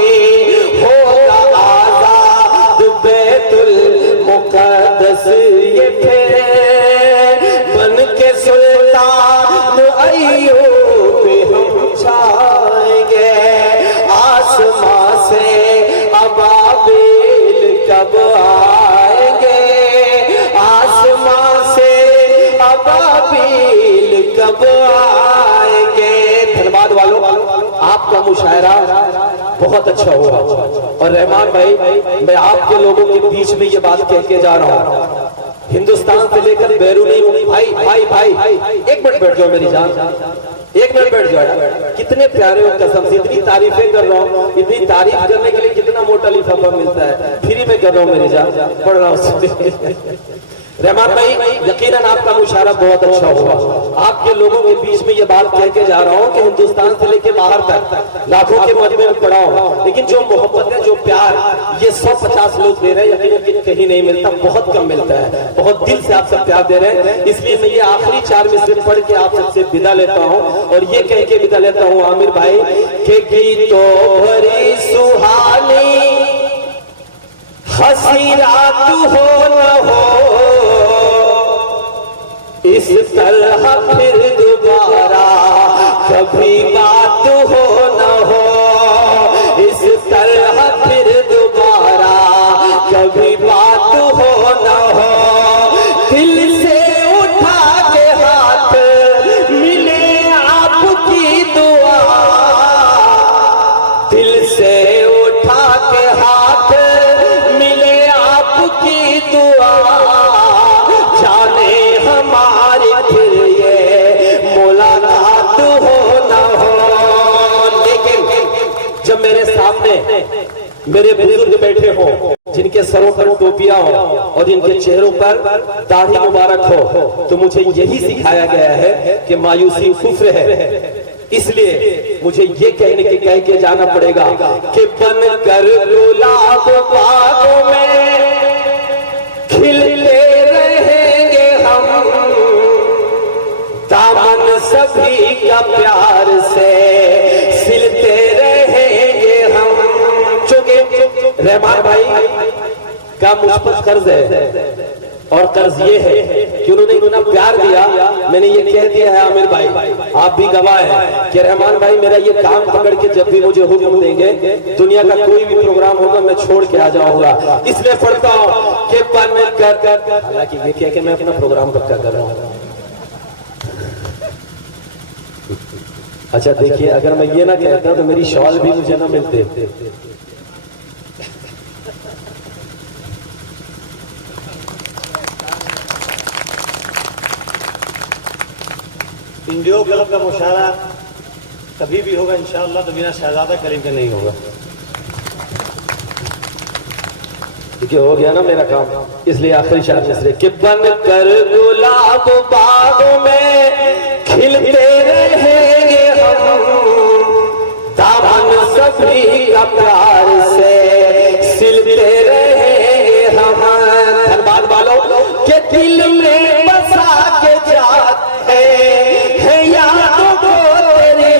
होगा आजाद बैतुल मुक़द्दस ये फिर, बन के सुल्तान अय्यूब हम छाएंगे, आसमां से अबाबिल कब आएंगे, आसमां से अबाबिल कब आएंगे। धन्यवाद वालों, आपका मुशायरा बहुत अच्छा हुआ, और रहमान भाई मैं आपके लोगों के बीच में ये बात कह के जा रहा हूँ, हिंदुस्तान से लेकर बैरूनी भाई भाई भाई एक मिनट बैठ जाओ मेरी जान, एक मिनट बैठ जाओ। कितने प्यारे हो कसम से, इतनी तारीफें कर रहा हूँ, इतनी तारीफ करने के लिए कितना मोटा लिफाफा मिलता है, फ्री में कर रहा हूँ मेरी जान, पढ़ रहा हूँ। रहमान भाई यकीनन आपका मुशायरा बहुत अच्छा हुआ, आपके लोगों के बीच में ये बात कह के जा रहा हूँ कि हिंदुस्तान से लेकर बाहर तक लाखों के मजमे में पड़ा हूँ, लेकिन जो मोहब्बत है जो प्यार ये 150 लोग दे रहे हैं, यकीनन कहीं नहीं मिलता, बहुत कम मिलता है, बहुत दिल से आप सब प्यार दे रहे हैं। इसलिए मैं ये आखिरी 4 मिसरे पढ़ के आप सबसे विदा लेता हूँ, और ये कह के विदा लेता हूँ आमिर भाई के गीतों भरी सुहानी हंसी रात हो न हो, इस तरह फिर दोबारा कभी बात हो न हो, इस तरह फिर दोबारा सामने मेरे बुजुर्ग बैठे हों, जिनके सरों पर टोपियां हो और जिनके चेहरों पर दाढ़ी मुबारक हो, तो मुझे यही सिखाया गया है कि मायूसी कुफ्र है। इसलिए मुझे ये कहने के कह के जाना पड़ेगा कि बनकर गुलाब बागों में खिलते रहेंगे हम, दामन सभी का प्यार से सिलते रहेंगे हम। चूंकि रहमान भाई का मुझ पर कर्ज है, और कर्ज ये है कि उन्होंने इतना प्यार दिया, मैंने ये कह दिया है आमिर भाई, आप भी गवाह हैं कि रहमान भाई मेरा ये काम पकड़ के जब भी मुझे हुक्म देंगे, दुनिया का कोई भी प्रोग्राम होगा मैं छोड़ के आ जाऊंगा। इसलिए पढ़ता हूँ कि हालांकि ये कह के मैं अपना प्रोग्राम पक्का कर रहा हूँ। अच्छा देखिए, अगर मैं ये ना कहता तो मेरी शॉल भी मुझे ना मिलते। इंडियो क्लब का मुशायरा कभी भी होगा इंशाअल्लाह, तो बिना शहजादा करीम के नहीं होगा। देखिए हो गया ना मेरा काम, इसलिए आखिरी शायद मिसरे कि बन कर गुलाब बागों में खिलते रहेंगे हम, दामन सभी का प्यार से सिलते रहेंगे हम। धनबाद वालों के दिल में बसा के जाते हैं यादों को तेरी।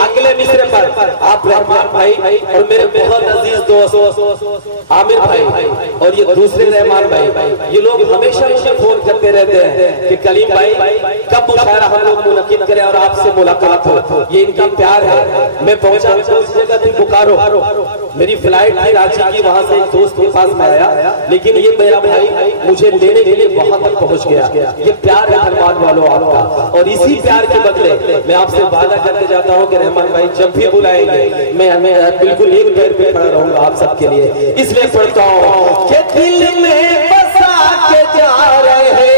अगले मिसरे पर आप रहमान भाई और मेरे बहुत अजीज दोस्त आमिर भाई और ये दूसरे रहमान भाई, ये लोग हमेशा मुझे फोन करते रहते हैं कि कलीम भाई कब मुशायरा हम लोग मुनक्किद करें और आपसे मुलाकात हो। ये इनका प्यार है। मैं पहुंचा उस जगह थी बोकारो, मेरी फ्लाइट थी रांची की, वहां से एक दोस्त के पास में आया, लेकिन ये मेरा भाई मुझे लेने के लिए वहां तक पहुंच गया। ये प्यार है धनबाद वालों आपका, और इसी प्यार के बदले मैं आपसे वादा करके जाता हूँ कि रहमान भाई जब भी बुलाएंगे मैं बिल्कुल एक पैर पे खड़ा रहूंगा आप सबके लिए। इसलिए पढ़ता हूँ कि दिल में बसा के जा रहे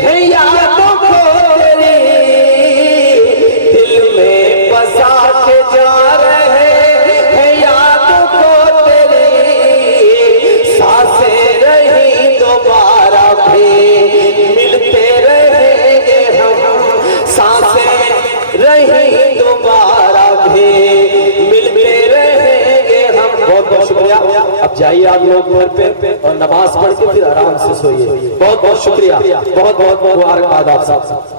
हैं यादों को तेरी, दिल में बसा के जा रहे हैं यादों को तेरी, सांसें रही दोबारा भी मिलते रहेंगे हम, सांसें रही दोबारा भी मिलते रहेंगे हम। बहुत बहुत शुक्रिया। अब जाइए आप लोग घर पे और नमाज पढ़ के फिर आराम से सोइए। बहुत बहुत शुक्रिया, बहुत बहुत मुबारकबाद आप सब।